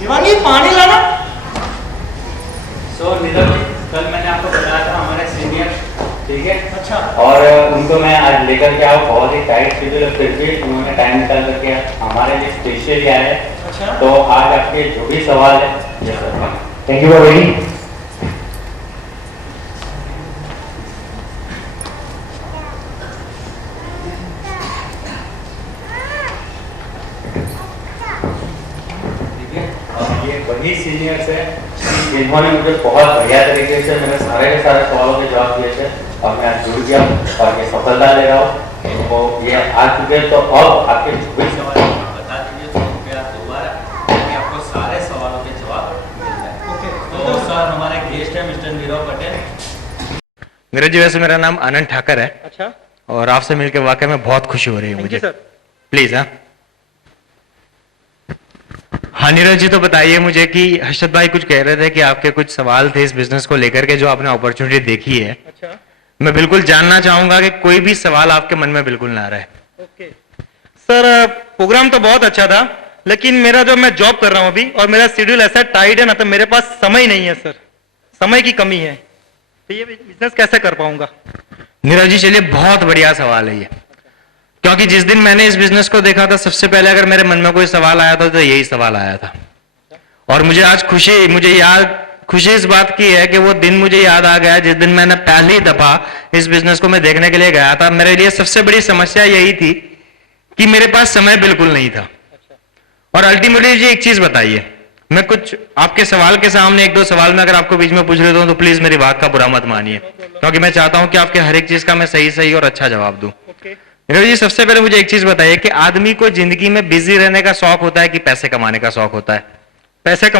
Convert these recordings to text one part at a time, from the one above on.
शिवानी पानी लाना। सो नीरज जी, कल मैंने आपको बताया था हमारे सीनियर, ठीक है, अच्छा, और उनको मैं आज लेकर के आऊँ, बहुत ही टाइट शेड्यूल, फिर भी उन्होंने टाइम निकाल करके हमारे लिए स्पेशली आए हैं। अच्छा, तो आज आपके जो भी सवाल है, थैंक यू भाई। ये वही सीनियर्स है जिन्होंने मुझे बहुत बढ़िया तरीके से मेरे सारे के सारे सवालों के जवाब दिए थे, और मैं आज जुड़ गया और ये सफलता ले रहा हूँ। तो ये आज चुके, तो अब आपके जो भी सवाल बता दीजिए, तो कृपया दोबारा, ताकि आपको सारे सवालों के जवाब मिल जाए। ओके। तो सर, हमारे गेस्ट है मिस्टर नीरव पटेल। नीरज जी, वैसे मेरा नाम आनंद ठाकर है अच्छा, और आपसे मिलकर वाकई में बहुत खुशी हो रही है थैंक मुझे। You sir. प्लीज। हाँ नीरज जी, तो बताइए मुझे कि हर्षद भाई कुछ कह रहे थे कि आपके कुछ सवाल थे इस बिजनेस को लेकर के, जो आपने अपॉर्चुनिटी देखी है। अच्छा, मैं बिल्कुल जानना चाहूंगा कि कोई भी सवाल आपके मन में बिल्कुल ना रहे। ओके सर, प्रोग्राम तो बहुत अच्छा था, लेकिन मेरा जो मैं जॉब कर रहा हूँ अभी, और मेरा शेड्यूल ऐसा टाइट है ना, तो मेरे पास समय नहीं है सर, समय की कमी है, तो ये बिजनेस कैसे कर पाऊंगा? नीरज जी, चलिए, बहुत बढ़िया सवाल है ये, क्योंकि जिस दिन मैंने इस बिजनेस को देखा था, सबसे पहले अगर मेरे मन में कोई सवाल आया था तो यही सवाल आया था। और मुझे आज खुशी इस बात की है कि वो दिन मुझे याद आ गया जिस दिन मैंने पहली दफा इस बिजनेस को मैं देखने के लिए गया था। मेरे लिए सबसे बड़ी समस्या यही थी कि मेरे पास समय बिल्कुल नहीं था। और अल्टीमेटली जी एक चीज बताइए, मैं कुछ आपके सवाल के सामने एक दो सवाल में अगर आपको बीच में पूछ लेता हूं तो प्लीज मेरी बात का बुरा मत मानिए, क्योंकि मैं चाहता हूं कि आपके हर एक चीज का मैं सही और अच्छा जवाब दूं। नीरज जी, सबसे पहले मुझे एक चीज बताइए कि आदमी को जिंदगी में बिजी रहने का शौक होता है कि पैसे कमाने का शौक होता है? पैसे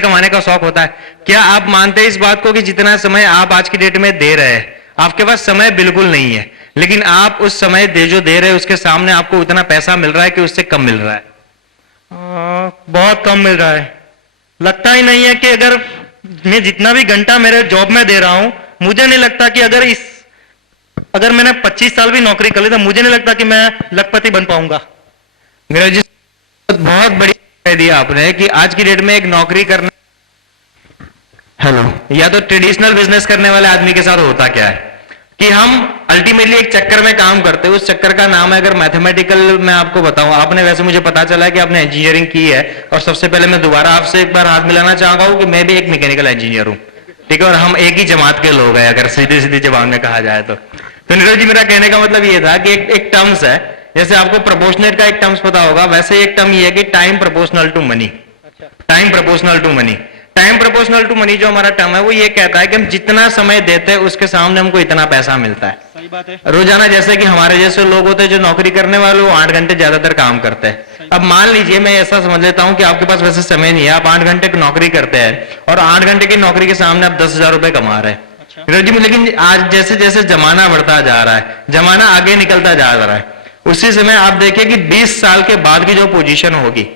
कमाने का शौक होता है। क्या आप मानते हैं इस बात को कि जितना समय आप आज की डेट में दे रहे हैं, आपके पास समय बिल्कुल नहीं है, लेकिन आप उस समय जो दे रहे हैं उसके सामने आपको उतना पैसा मिल रहा है कि उससे कम मिल रहा है? बहुत कम मिल रहा है। लगता ही नहीं है कि अगर मैं जितना भी घंटा मेरे जॉब में दे रहा हूं, मुझे नहीं लगता कि अगर मैंने 25 साल भी नौकरी कर ली तो मुझे नहीं लगता कि मैं लखपति बन पाऊंगा। नीरज जी, बहुत बढ़िया कह दिया आपने कि आज की डेट में एक नौकरी करना या तो ट्रेडिशनल बिजनेस करने वाले आदमी के साथ होता क्या है कि हम अल्टीमेटली एक चक्कर में काम करते हैं। उस चक्कर का नाम है, अगर मैथमेटिकल मैं आपको बताऊं, आपने वैसे मुझे पता चला है कि आपने इंजीनियरिंग की है, और सबसे पहले मैं दोबारा आपसे एक बार हाथ मिलाना चाहूंगा कि मैं भी एक मैकेनिकल इंजीनियर हूं, ठीक है, और हम एक ही जमात के लोग हैं अगर सीधी जबान में कहा जाए तो। नीरज जी, मेरा कहने का मतलब ये था कि एक टर्म्स है, जैसे आपको प्रोपोर्शनेट का एक टर्म्स पता होगा, वैसे एक टर्म ये है कि time proportional to money. Time proportional to money, time proportional to money जो हमारा टर्म है वो ये कहता है कि हम जितना समय देते हैं उसके सामने हमको इतना पैसा मिलता है। सही बात है। रोजाना जैसे कि हमारे जैसे लोग होते हैं जो नौकरी करने वाले, वो 8 घंटे ज्यादातर काम करते हैं। अब मान लीजिए, मैं ऐसा समझ लेता हूं कि आपके पास वैसे समय नहीं है, आप 8 घंटे की नौकरी करते हैं और 8 घंटे की नौकरी के सामने आप 10,000 रुपए कमा रहे हैं। लेकिन आज जैसे जैसे जमाना बढ़ता जा रहा है, जमाना आगे निकलता जा रहा है, उसी समय आप देखिए कि 20 साल के बाद की जो पोजीशन होगी,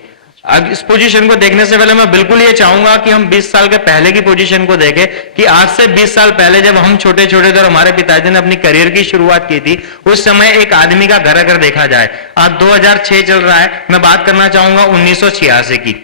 अब इस पोजीशन को देखने से पहले मैं बिल्कुल ये चाहूंगा कि हम 20 साल के पहले की पोजीशन को देखें कि आज से 20 साल पहले जब हम छोटे छोटे थे और हमारे पिताजी ने अपनी करियर की शुरुआत की थी, उस समय एक आदमी का घर अगर देखा जाए, आज 2006 चल रहा है, मैं बात करना चाहूंगा 1986 की,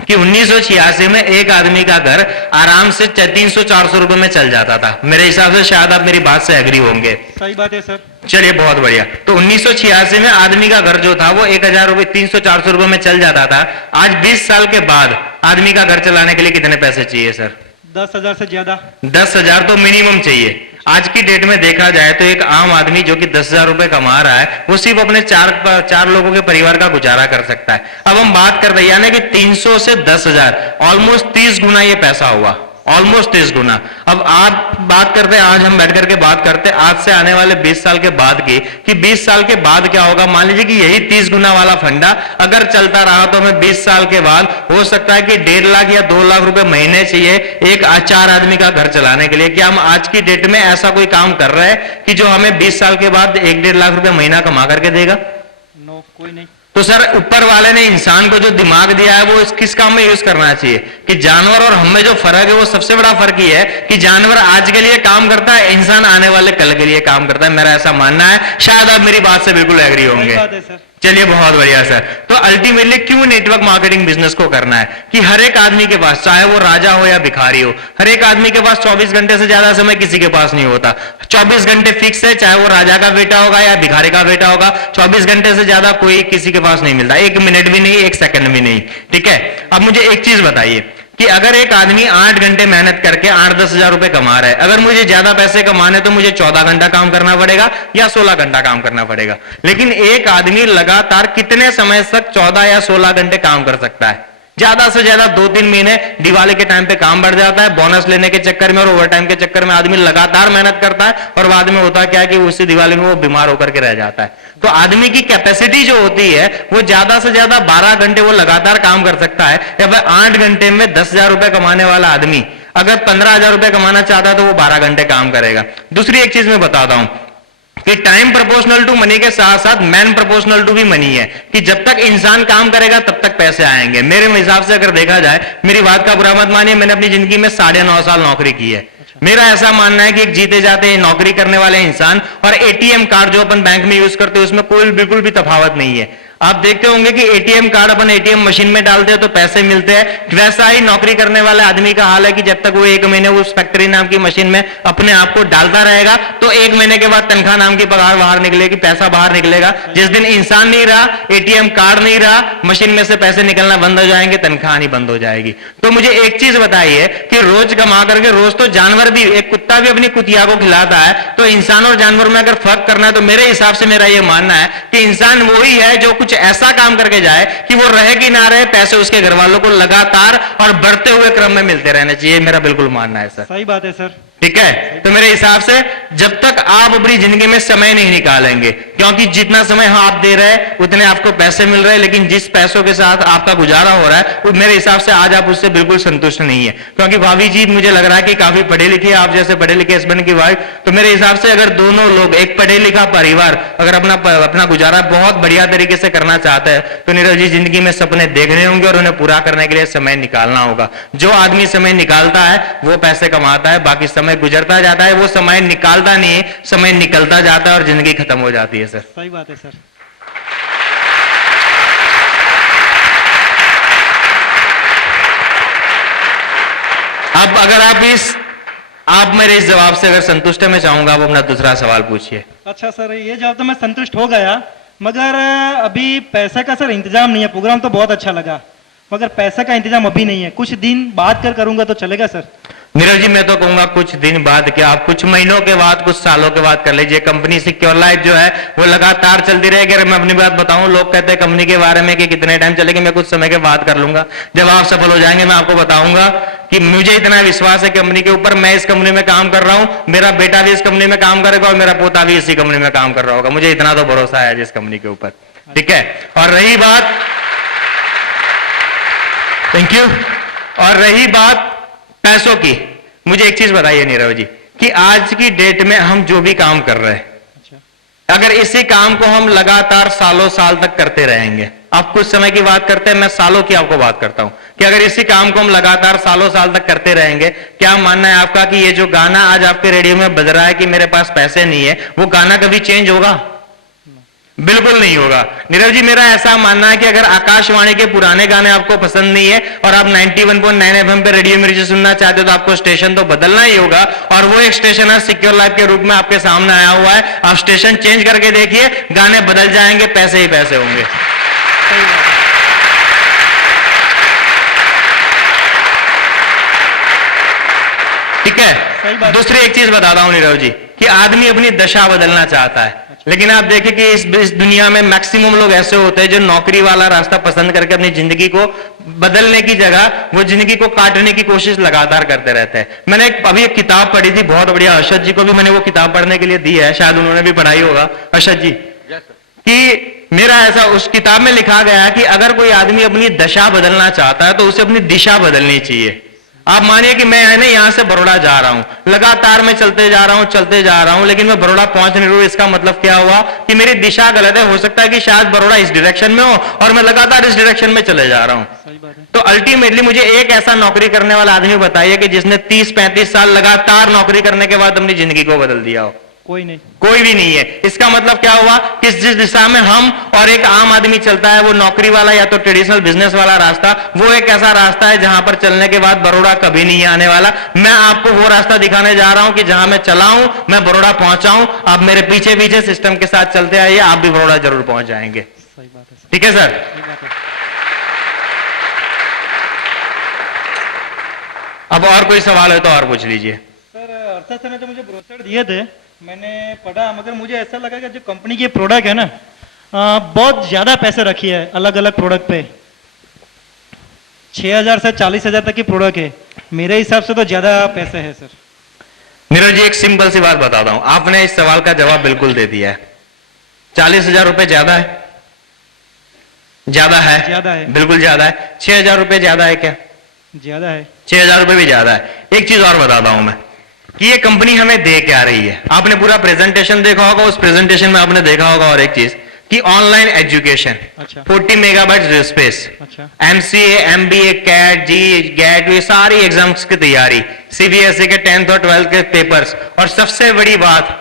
कि 1986 में एक आदमी का घर आराम से 300-400 रुपए में चल जाता था। मेरे हिसाब से शायद आप मेरी बात से एग्री होंगे। सही बात है सर। चलिए, बहुत बढ़िया। तो 1986 में आदमी का घर जो था वो 1,000 रुपए 300-400 रुपए में चल जाता था। आज 20 साल के बाद आदमी का घर चलाने के लिए कितने पैसे चाहिए सर? 10,000 से ज्यादा। 10,000 तो मिनिमम चाहिए। आज की डेट में देखा जाए तो एक आम आदमी जो कि 10,000 रुपए कमा रहा है, वो सिर्फ अपने चार लोगों के परिवार का गुजारा कर सकता है। अब हम बात कर रहे हैं यानी कि 300 से 10,000, ऑलमोस्ट 30 गुना ये पैसा हुआ, ऑलमोस्ट 30 गुना। अब आप बात करते हैं, आज हम बैठ करके बात करते हैं आज से आने वाले 20 साल के बाद की, कि 20 साल के बाद क्या होगा। मान लीजिए कि यही 30 गुना वाला फंडा अगर चलता रहा तो हमें 20 साल के बाद हो सकता है कि 1.5 लाख या 2 लाख रुपए महीने चाहिए एक 4 आदमी का घर चलाने के लिए। क्या हम आज की डेट में ऐसा कोई काम कर रहे हैं कि जो हमें 20 साल के बाद 1-1.5 लाख रुपए महीना कमा करके देगा? नो, कोई नहीं। तो सर, ऊपर वाले ने इंसान को जो दिमाग दिया है वो किस काम में यूज करना चाहिए? कि जानवर और हमें जो फर्क है वो सबसे बड़ा फर्क ये है कि जानवर आज के लिए काम करता है, इंसान आने वाले कल के लिए काम करता है। मेरा ऐसा मानना है, शायद आप मेरी बात से बिल्कुल एग्री होंगे। चलिए बहुत बढ़िया सर। तो अल्टीमेटली क्यों नेटवर्क मार्केटिंग बिजनेस को करना है कि हर एक आदमी के पास, चाहे वो राजा हो या भिखारी हो, हर एक आदमी के पास 24 घंटे से ज्यादा समय किसी के पास नहीं होता। 24 घंटे फिक्स है, चाहे वो राजा का बेटा होगा या भिखारी का बेटा होगा, 24 घंटे से ज्यादा कोई किसी के पास नहीं मिलता, 1 मिनट भी नहीं, 1 सेकंड भी नहीं। ठीक है, अब मुझे एक चीज बताइए कि अगर एक आदमी 8 घंटे मेहनत करके 8-10 हजार रुपए कमा रहा है, अगर मुझे ज्यादा पैसे कमाने तो मुझे 14 घंटा काम करना पड़ेगा या 16 घंटा काम करना पड़ेगा। लेकिन एक आदमी लगातार कितने समय तक 14 या 16 घंटे काम कर सकता है? ज्यादा से ज्यादा 2-3 महीने। दिवाली के टाइम पे काम बढ़ जाता है, बोनस लेने के चक्कर में और ओवरटाइम के चक्कर में आदमी लगातार मेहनत करता है और बाद में होता क्या है कि उसी दिवाली में वो बीमार होकर के रह जाता है। तो आदमी की कैपेसिटी जो होती है वो ज्यादा से ज्यादा 12 घंटे वो लगातार काम कर सकता है, या फिर 8 घंटे में 10,000 रुपए कमाने वाला आदमी अगर 15,000 रुपए कमाना चाहता है तो वो 12 घंटे काम करेगा। दूसरी एक चीज मैं बताता हूं कि टाइम प्रोपोर्शनल टू मनी के साथ साथ मैन प्रोपोर्शनल टू भी मनी है, कि जब तक इंसान काम करेगा तब तक पैसे आएंगे। मेरे हिसाब से अगर देखा जाए, मेरी बात का बुरा मत मानिए, मैंने अपनी जिंदगी में 9.5 साल नौकरी की है। मेरा ऐसा मानना है कि एक जीते जाते नौकरी करने वाले इंसान और एटीएम कार्ड जो अपन बैंक में यूज करते हैं उसमें कोई बिल्कुल भी तफावत नहीं है। आप देखते होंगे कि एटीएम कार्ड अपन एटीएम मशीन में डालते हैं तो पैसे मिलते हैं, वैसा ही नौकरी करने वाले आदमी का हाल है कि जब तक वो 1 महीने उस फैक्ट्री नाम की मशीन में अपने आप को डालता रहेगा तो 1 महीने के बाद तनख्वाह नाम की पगार बाहर निकलेगी, पैसा बाहर निकलेगा। जिस दिन इंसान नहीं रहा, एटीएम कार्ड नहीं रहा, मशीन में से पैसे निकलना बंद हो जाएंगे, तनख्वाह नहीं बंद हो जाएगी। तो मुझे एक चीज बताइए कि रोज कमा करके, रोज तो जानवर भी, एक कुत्ता भी अपनी कुतिया को खिलाता है, तो इंसान और जानवर में अगर फर्क करना है तो मेरे हिसाब से मेरा यह मानना है कि इंसान वही है जो कुछ ऐसा काम करके जाए कि वो रहे कि ना रहे, पैसे उसके घर वालों को लगातार और बढ़ते हुए क्रम में मिलते रहने चाहिए। मेरा बिल्कुल मानना है सर। सही बात है सर। ठीक है, तो मेरे हिसाब से जब तक आप अपनी जिंदगी में समय नहीं निकालेंगे, क्योंकि जितना समय आप दे रहे हैं उतने आपको पैसे मिल रहे हैं, लेकिन जिस पैसों के साथ आपका गुजारा हो रहा है वो मेरे हिसाब से आज आप उससे बिल्कुल संतुष्ट नहीं है। क्योंकि भाभी जी मुझे लग रहा है कि काफी पढ़े लिखे, आप जैसे पढ़े लिखे हस्बैंड की वाइफ, तो मेरे हिसाब से अगर दोनों लोग, एक पढ़े लिखा परिवार अगर अपना गुजारा बहुत बढ़िया तरीके से करना चाहता है तो नीरज जी जिंदगी में सपने देखने होंगे और उन्हें पूरा करने के लिए समय निकालना होगा। जो आदमी समय निकालता है वो पैसे कमाता है, बाकी समय गुजरता जाता है, वो समय निकालता नहीं है, समय निकलता जाता है और जिंदगी खत्म हो जाती है सर। सही बात है सर। अब अगर आप मेरे इस जवाब से अगर संतुष्ट है, मैं चाहूंगा आप अपना दूसरा सवाल पूछिए। अच्छा सर, ये जवाब तो मैं संतुष्ट हो गया, मगर अभी पैसे का सर इंतजाम नहीं है। प्रोग्राम तो बहुत अच्छा लगा मगर पैसे का इंतजाम अभी नहीं है, कुछ दिन बाद करूंगा तो चलेगा सर? नीरज जी मैं तो कहूंगा कुछ दिन बाद क्या, आप कुछ महीनों के बाद, कुछ सालों के बाद कर लीजिए। कंपनी सिक्योर लाइफ जो है वो लगातार चलती रहेगी। अगर मैं अपनी बात बताऊं, लोग कहते हैं कंपनी के बारे में कि कितने टाइम चलेगी, मैं कुछ समय के बाद कर लूंगा। जब आप सफल हो जाएंगे मैं आपको बताऊंगा कि मुझे इतना विश्वास है कंपनी के ऊपर, मैं इस कंपनी में काम कर रहा हूं, मेरा बेटा भी इस कंपनी में काम करेगा और मेरा पोता भी इसी कंपनी में काम कर रहा होगा। मुझे इतना तो भरोसा है जिस कंपनी के ऊपर। ठीक है, और रही बात, थैंक यू, और रही बात पैसों की, मुझे एक चीज बताइए नीरव जी कि आज की डेट में हम जो भी काम कर रहे हैं, अगर इसी काम को हम लगातार सालों साल तक करते रहेंगे, आप कुछ समय की बात करते हैं, मैं सालों की आपको बात करता हूं, कि अगर इसी काम को हम लगातार सालों साल तक करते रहेंगे, क्या मानना है आपका कि ये जो गाना आज आपके रेडियो में बज रहा है कि मेरे पास पैसे नहीं है, वो गाना कभी चेंज होगा? बिल्कुल नहीं होगा। नीरव जी मेरा ऐसा मानना है कि अगर आकाशवाणी के पुराने गाने आपको पसंद नहीं है और आप 91.9 FM पे रेडियो मिर्ची सुनना चाहते हो तो आपको स्टेशन तो बदलना ही होगा, और वो एक स्टेशन है सिक्योर लाइफ के रूप में आपके सामने आया हुआ है। आप स्टेशन चेंज करके देखिए, गाने बदल जाएंगे, पैसे ही पैसे होंगे। ठीक है, दूसरी एक चीज बताता हूं नीरव जी कि आदमी अपनी दशा बदलना चाहता है, लेकिन आप देखिए कि इस दुनिया में मैक्सिमम लोग ऐसे होते हैं जो नौकरी वाला रास्ता पसंद करके अपनी जिंदगी को बदलने की जगह वो जिंदगी को काटने की कोशिश लगातार करते रहते हैं। मैंने अभी एक किताब पढ़ी थी बहुत बढ़िया, अर्शद जी को भी मैंने वो किताब पढ़ने के लिए दी है, शायद उन्होंने भी पढ़ाई होगा अर्शद जी, कि मेरा ऐसा, उस किताब में लिखा गया है कि अगर कोई आदमी अपनी दशा बदलना चाहता है तो उसे अपनी दिशा बदलनी चाहिए। आप मानिए कि मैं है ना यहां से बड़ौदा जा रहा हूं, लगातार मैं चलते जा रहा हूं, लेकिन मैं बड़ौदा पहुंच नहीं रहा हूं। इसका मतलब क्या हुआ कि मेरी दिशा गलत है। हो सकता है कि शायद बड़ौदा इस डायरेक्शन में हो और मैं लगातार इस डायरेक्शन में चले जा रहा हूं। तो अल्टीमेटली मुझे एक ऐसा नौकरी करने वाला आदमी बताइए कि जिसने 30-35 साल लगातार नौकरी करने के बाद अपनी जिंदगी को बदल दिया हो। कोई नहीं। कोई भी नहीं है। इसका मतलब क्या हुआ कि जिस दिशा में हम और एक आम आदमी चलता है, वो नौकरी वाला या तो ट्रेडिशनल बिजनेस वाला रास्ता, वो एक ऐसा रास्ता है जहां पर चलने के बाद बड़ौदा कभी नहीं आने वाला। मैं आपको वो रास्ता दिखाने जा रहा हूं कि जहां मैं चला हूं, मैं बड़ौदा पहुंचा हूं। आप मेरे पीछे पीछे सिस्टम के साथ चलते आइए, आप भी बड़ौदा जरूर पहुंच जाएंगे। सही बात है सर, ठीक है सर? सही बात है। अब और कोई सवाल है तो और पूछ लीजिए। सर अर्थात सर ने जो मुझे ब्रोशर दिए थे, मैंने पढ़ा, मगर मुझे ऐसा लगा कि जो कंपनी की प्रोडक्ट है ना, बहुत ज्यादा पैसे रखी है अलग अलग प्रोडक्ट पे। 6,000 से 40,000 तक की प्रोडक्ट है, मेरे हिसाब से तो ज्यादा पैसे है सर। नीरज जी, एक सिंपल सी बात बताता हूं, आपने इस सवाल का जवाब बिल्कुल दे दिया है। 40,000 रुपए ज्यादा है? ज्यादा है, ज्यादा है, बिल्कुल ज्यादा है। 6,000 रुपए ज्यादा है क्या? ज्यादा है। 6,000 रुपए भी ज्यादा है। एक चीज और बताता हूं मैं कि ये कंपनी हमें दे क्या रही है। आपने पूरा प्रेजेंटेशन देखा होगा, उस प्रेजेंटेशन में आपने देखा होगा और एक चीज कि ऑनलाइन एजुकेशन, अच्छा 40 मेगाबाइट स्पेस, अच्छा एमसीए, एमबीए, कैट, जी, गैट, ये सारी एग्जाम्स की तैयारी, सीबीएसई के 10th और 12th के पेपर्स, और सबसे बड़ी बात,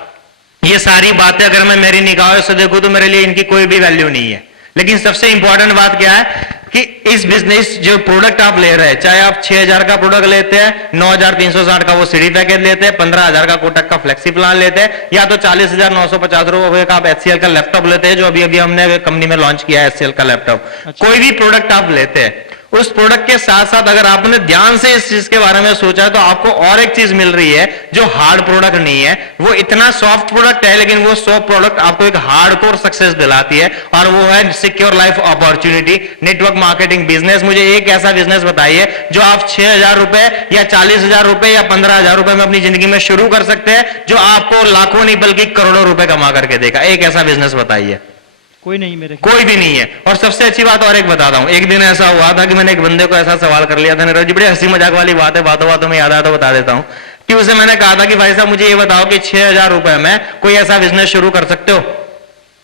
ये सारी बातें अगर मैं मेरी निगाहों से देखूं तो मेरे लिए इनकी कोई भी वैल्यू नहीं है। लेकिन सबसे इंपॉर्टेंट बात क्या है कि इस बिजनेस जो प्रोडक्ट आप ले रहे हैं, चाहे आप 6,000 का प्रोडक्ट लेते हैं, 9,360 का वो सीडी पैकेज लेते हैं, 15,000 का कोटक का फ्लेक्सी प्लान लेते हैं, या तो 40,950 रुपए का आप HCL का लैपटॉप लेते हैं, जो अभी अभी हमने कंपनी में लॉन्च किया है HCL का लैपटॉप। अच्छा। कोई भी प्रोडक्ट आप लेते हैं, उस प्रोडक्ट के साथ साथ अगर आपने ध्यान से इस चीज के बारे में सोचा तो आपको और एक चीज मिल रही है जो हार्ड प्रोडक्ट नहीं है। वो इतना सॉफ्ट प्रोडक्ट है, लेकिन वो सॉफ्ट प्रोडक्ट आपको एक हार्डकोर सक्सेस दिलाती है, और वो है secure life opportunity, network marketing business. मुझे एक ऐसा बिजनेस बताइए जो आप 6,000 रुपए या 40,000 रुपए या 15,000 रुपए में अपनी जिंदगी में शुरू कर सकते हैं, जो आपको लाखों नहीं बल्कि करोड़ों रुपए कमा करके देगा। एक ऐसा बिजनेस बताइए। कोई नहीं मेरे। कोई भी नहीं है। और सबसे अच्छी बात और एक बताता हूं, एक दिन ऐसा हुआ था कि मैंने एक बंदे को ऐसा सवाल कर लिया था, नीरज जी, बड़ी हंसी मजाक वाली बात है, बातों बातों में याद आया तो बता देता हूं, कि उसे मैंने कहा था कि भाई साहब मुझे ये बताओ कि 6,000 रुपए में कोई ऐसा बिजनेस शुरू कर सकते हो?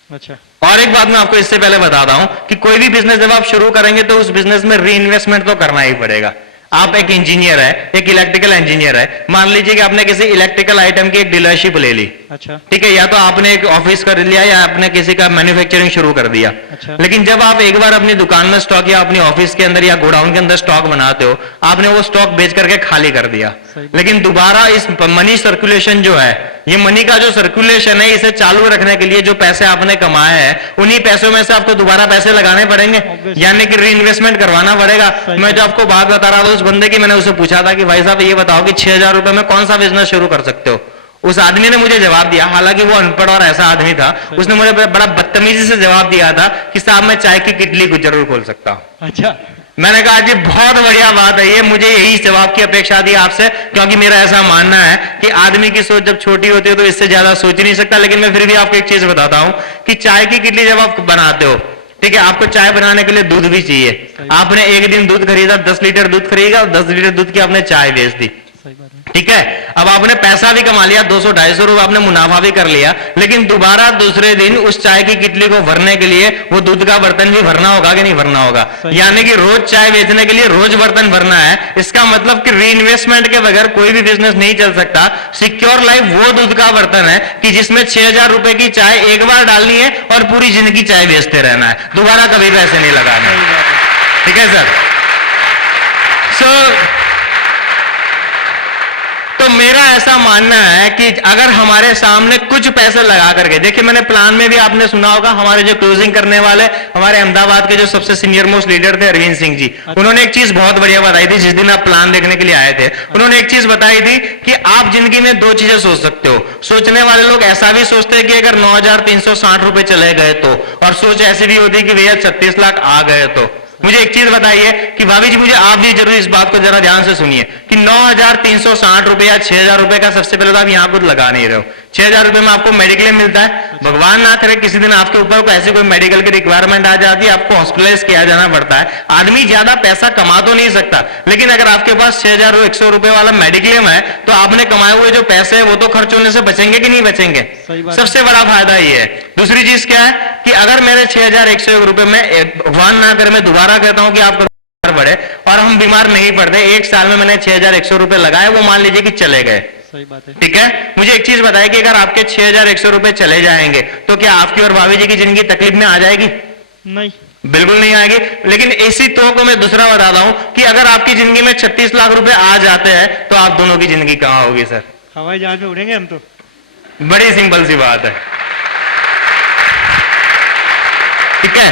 अच्छा और एक बात मैं आपको इससे पहले बताता हूं कि कोई भी बिजनेस जब आप शुरू करेंगे तो उस बिजनेस में री इन्वेस्टमेंट तो करना ही पड़ेगा। आप एक इंजीनियर है, एक इलेक्ट्रिकल इंजीनियर है, मान लीजिए कि आपने किसी इलेक्ट्रिकल आइटम की एक डीलरशिप ले ली, अच्छा ठीक है, या तो आपने एक ऑफिस कर लिया या आपने किसी का मैन्युफैक्चरिंग शुरू कर दिया। अच्छा। लेकिन जब आप एक बार अपनी दुकान में स्टॉक या अपनी ऑफिस के अंदर या गोडाउन के अंदर स्टॉक बनाते हो, आपने वो स्टॉक बेच करके खाली कर दिया, सही। लेकिन दोबारा इस मनी सर्कुलेशन जो है, ये मनी का जो सर्कुलेशन है, इसे चालू रखने के लिए जो पैसे आपने कमाए हैं, उन्हीं पैसों में से आपको दोबारा पैसे लगाने पड़ेंगे, Obviously। यानी कि री इन्वेस्टमेंट करवाना पड़ेगा। सही। मैं जो आपको बात बता रहा था उस बंदे की, मैंने उसे पूछा था कि भाई साहब ये बताओ कि 6,000 रुपए में कौन सा बिजनेस शुरू कर सकते हो? उस आदमी ने मुझे जवाब दिया, हालांकि वो अनपढ़ और ऐसा आदमी था, उसने मुझे बड़ा बदतमीजी से जवाब दिया था कि साहब मैं चाय की किटली को जरूर खोल सकता हूं। अच्छा मैंने कहा जी बहुत बढ़िया बात है ये, मुझे यही जवाब की अपेक्षा थी आपसे, क्योंकि मेरा ऐसा मानना है कि आदमी की सोच जब छोटी होती है तो इससे ज्यादा सोच नहीं सकता। लेकिन मैं फिर भी आपको एक चीज बताता हूं कि चाय की किटली जब आप बनाते हो, ठीक है, आपको चाय बनाने के लिए दूध भी चाहिए। आपने एक दिन दूध खरीदा, 10 लीटर दूध खरीदा, 10 लीटर दूध की आपने चाय बेच दी, सही बात है। ठीक है। अब आपने पैसा भी कमा लिया, 200-250 रुपए आपने मुनाफा भी कर लिया, लेकिन दोबारा दूसरे दिन उस चाय की किटली को भरने के लिए वो दूध का बर्तन भी भरना होगा कि नहीं भरना होगा? सही। यानी कि रोज चाय बेचने के लिए रोज बर्तन भरना है। इसका मतलब कि री इन्वेस्टमेंट के बगैर कोई भी बिजनेस नहीं चल सकता। सिक्योर लाइफ वो दूध का बर्तन है कि जिसमें 6,000 रुपए की चाय एक बार डालनी है और पूरी जिंदगी चाय बेचते रहना है, दोबारा कभी पैसे नहीं लगाने। सही बात है। ठीक है सर? तो मेरा ऐसा मानना है कि अगर हमारे सामने कुछ पैसे लगा करके, देखिए मैंने प्लान में भी आपने सुना होगा, हमारे जो क्लोजिंग करने वाले हमारे अहमदाबाद के जो सबसे सीनियर मोस्ट लीडर थे अरविंद सिंह जी, उन्होंने एक चीज बहुत बढ़िया बताई थी जिस दिन आप प्लान देखने के लिए आए थे। उन्होंने एक चीज बताई थी कि आप जिंदगी में 2 चीजें सोच सकते हो। सोचने वाले लोग ऐसा भी सोचते हैं कि अगर 9,360 रुपए चले गए तो, और सोच ऐसी भी होती है कि भैया 36 लाख आ गए तो। मुझे एक चीज बताइए कि भाभी जी, मुझे आप भी जरूर इस बात को जरा ध्यान से सुनिए कि 9,360 रुपए या 6,000 रुपए का सबसे पहले तो आप यहां कुछ लगा नहीं रहे हो। 6,000 रुपए में आपको मेडिक्लेम मिलता है, भगवान ना करे किसी दिन आपके ऊपर ऐसे कोई मेडिकल की रिक्वायरमेंट आ जाती है, आपको हॉस्पिटलाइज किया जाना पड़ता है। आदमी ज्यादा पैसा कमा तो नहीं सकता, लेकिन अगर आपके पास 6,100 रुपए वाला मेडिक्लेम है तो आपने कमाए हुए जो पैसे है वो तो खर्च होने से बचेंगे कि नहीं बचेंगे? सही बात। सबसे बड़ा फायदा ये है। दूसरी चीज क्या है कि अगर मेरे 6,101 रुपए में, भगवान ना करे, मैं दोबारा कहता हूं कि आप बढ़े और हम बीमार नहीं पड़ते, 1 साल में मैंने 6,100 रुपए लगाए, वो मान लीजिए कि चले गए, सही बात है। ठीक है, मुझे एक चीज बताइए कि अगर आपके 6,100 रुपए चले जाएंगे तो क्या आपकी और भाभी जी की जिंदगी तकलीफ में आ जाएगी? नहीं, बिल्कुल नहीं आएगी। लेकिन इसी तो को मैं दूसरा बताता हूं कि अगर आपकी जिंदगी में 36 लाख रुपए आ जाते हैं तो आप दोनों की जिंदगी कहां होगी सर? हवाई जहाज में उड़ेंगे हम तो। बड़ी सिंपल सी बात है। ठीक है,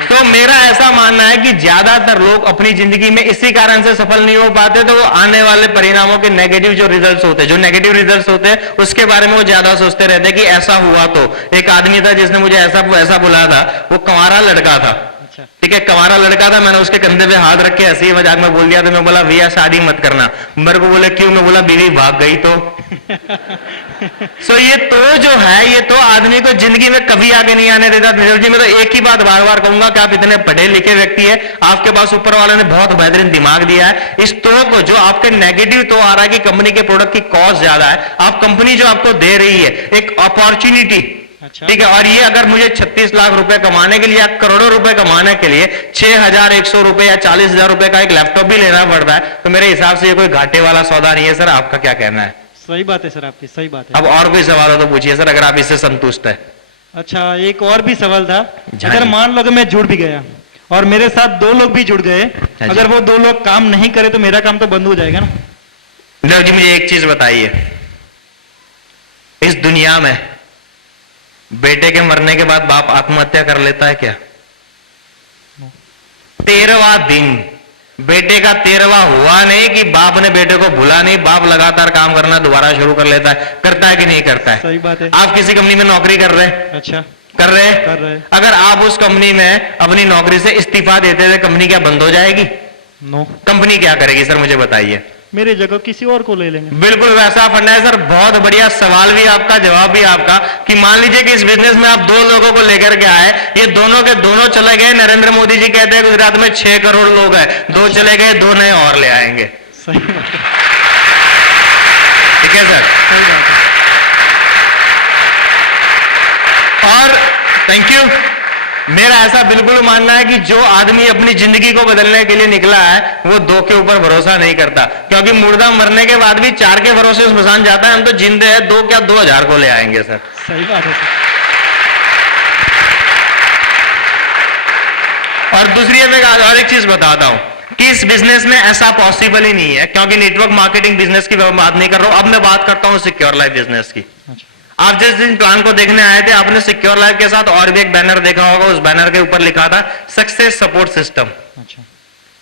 तो मेरा ऐसा मानना है कि ज्यादातर लोग अपनी जिंदगी में इसी कारण से सफल नहीं हो पाते, तो वो आने वाले परिणामों के नेगेटिव जो रिजल्ट्स होते हैं, जो नेगेटिव रिजल्ट्स होते हैं उसके बारे में वो ज्यादा सोचते रहते हैं कि ऐसा हुआ तो। एक आदमी था जिसने मुझे ऐसा बोला था, वो कंवारा लड़का था। अच्छा, ठीक है, कंवारा लड़का था, मैंने उसके कंधे पे हाथ रख के हंसी मजाक में बोल दिया था, मैं बोला भैया शादी मत करना। मेरे को बोले क्यों? मैं बोला बीवी भाग गई तो। ये तो जो है, ये तो आदमी को जिंदगी में कभी आगे नहीं आने देता। नीरज जी, मैं तो एक ही बात बार बार कहूंगा कि आप इतने पढ़े लिखे व्यक्ति है, आपके पास ऊपर वाले ने बहुत बेहतरीन दिमाग दिया है। इस तो को जो आपके नेगेटिव तो आ रहा है कि कंपनी के प्रोडक्ट की कॉस्ट ज्यादा है, आप कंपनी जो आपको दे रही है एक अपॉर्चुनिटी, अच्छा, ठीक है, और ये अगर मुझे 36 लाख रुपए कमाने के लिए या करोड़ों रुपए कमाने के लिए 6,100 रुपए या 40,000 रुपए का एक लैपटॉप भी लेना पड़ता है, तो मेरे हिसाब से ये कोई घाटे वाला सौदा नहीं है सर। आपका क्या कहना है? सही बात है सर, आपकी सही बात है। अब और कोई सवाल हो तो पूछिए सर, अगर आप इससे संतुष्ट है। अच्छा, एक और भी सवाल था। जी। अगर मान लो कि मैं जुड़ भी गया और मेरे साथ 2 लोग भी जुड़ गए, जी। अगर वो 2 लोग काम नहीं करे तो मेरा काम तो बंद हो जाएगा ना? नीरज जी, मुझे एक चीज बताइए, इस दुनिया में बेटे के मरने के बाद बाप आत्महत्या कर लेता है क्या? 13वां दिन बेटे का 13वां हुआ नहीं कि बाप ने बेटे को भूला नहीं, बाप लगातार काम करना दोबारा शुरू कर लेता है। करता है कि नहीं करता है? सही बात है। आप किसी कंपनी में नौकरी कर रहे हैं, अच्छा, कर रहे हैं? कर रहे हैं। अगर आप उस कंपनी में अपनी नौकरी से इस्तीफा देते थे, कंपनी क्या बंद हो जाएगी? नो, कंपनी क्या करेगी सर, मुझे बताइए। मेरी जगह किसी और को ले लेंगे। बिल्कुल वैसा फंडा है सर। बहुत बढ़िया सवाल भी आपका, जवाब भी आपका, कि मान लीजिए कि इस बिजनेस में आप 2 लोगों को लेकर के आए, ये दोनों के दोनों चले गए। नरेंद्र मोदी जी कहते हैं गुजरात में 6 करोड़ लोग हैं, 2 चले गए, 2 नए और ले आएंगे। सही बात है, ठीक है सर, सही बात है। और थैंक यू। मेरा ऐसा बिल्कुल मानना है कि जो आदमी अपनी जिंदगी को बदलने के लिए निकला है वो 2 के ऊपर भरोसा नहीं करता, क्योंकि मुर्दा मरने के बाद भी 4 के भरोसे स्मशान जाता है। हम तो जिंदे हैं, 2 क्या 2,000 को ले आएंगे सर। सही बात है सर। और दूसरी और एक चीज बताता हूं कि इस बिजनेस में ऐसा पॉसिबल ही नहीं है, क्योंकि नेटवर्क मार्केटिंग बिजनेस की बात नहीं कर रहा हूं। अब मैं बात करता हूं सिक्योर लाइफ बिजनेस की। अच्छा, आप जिस दिन प्लान को देखने आए थे, आपने सिक्योर लाइफ के साथ और भी एक बैनर देखा होगा, उस बैनर के ऊपर लिखा था सक्सेस सपोर्ट सिस्टम। अच्छा,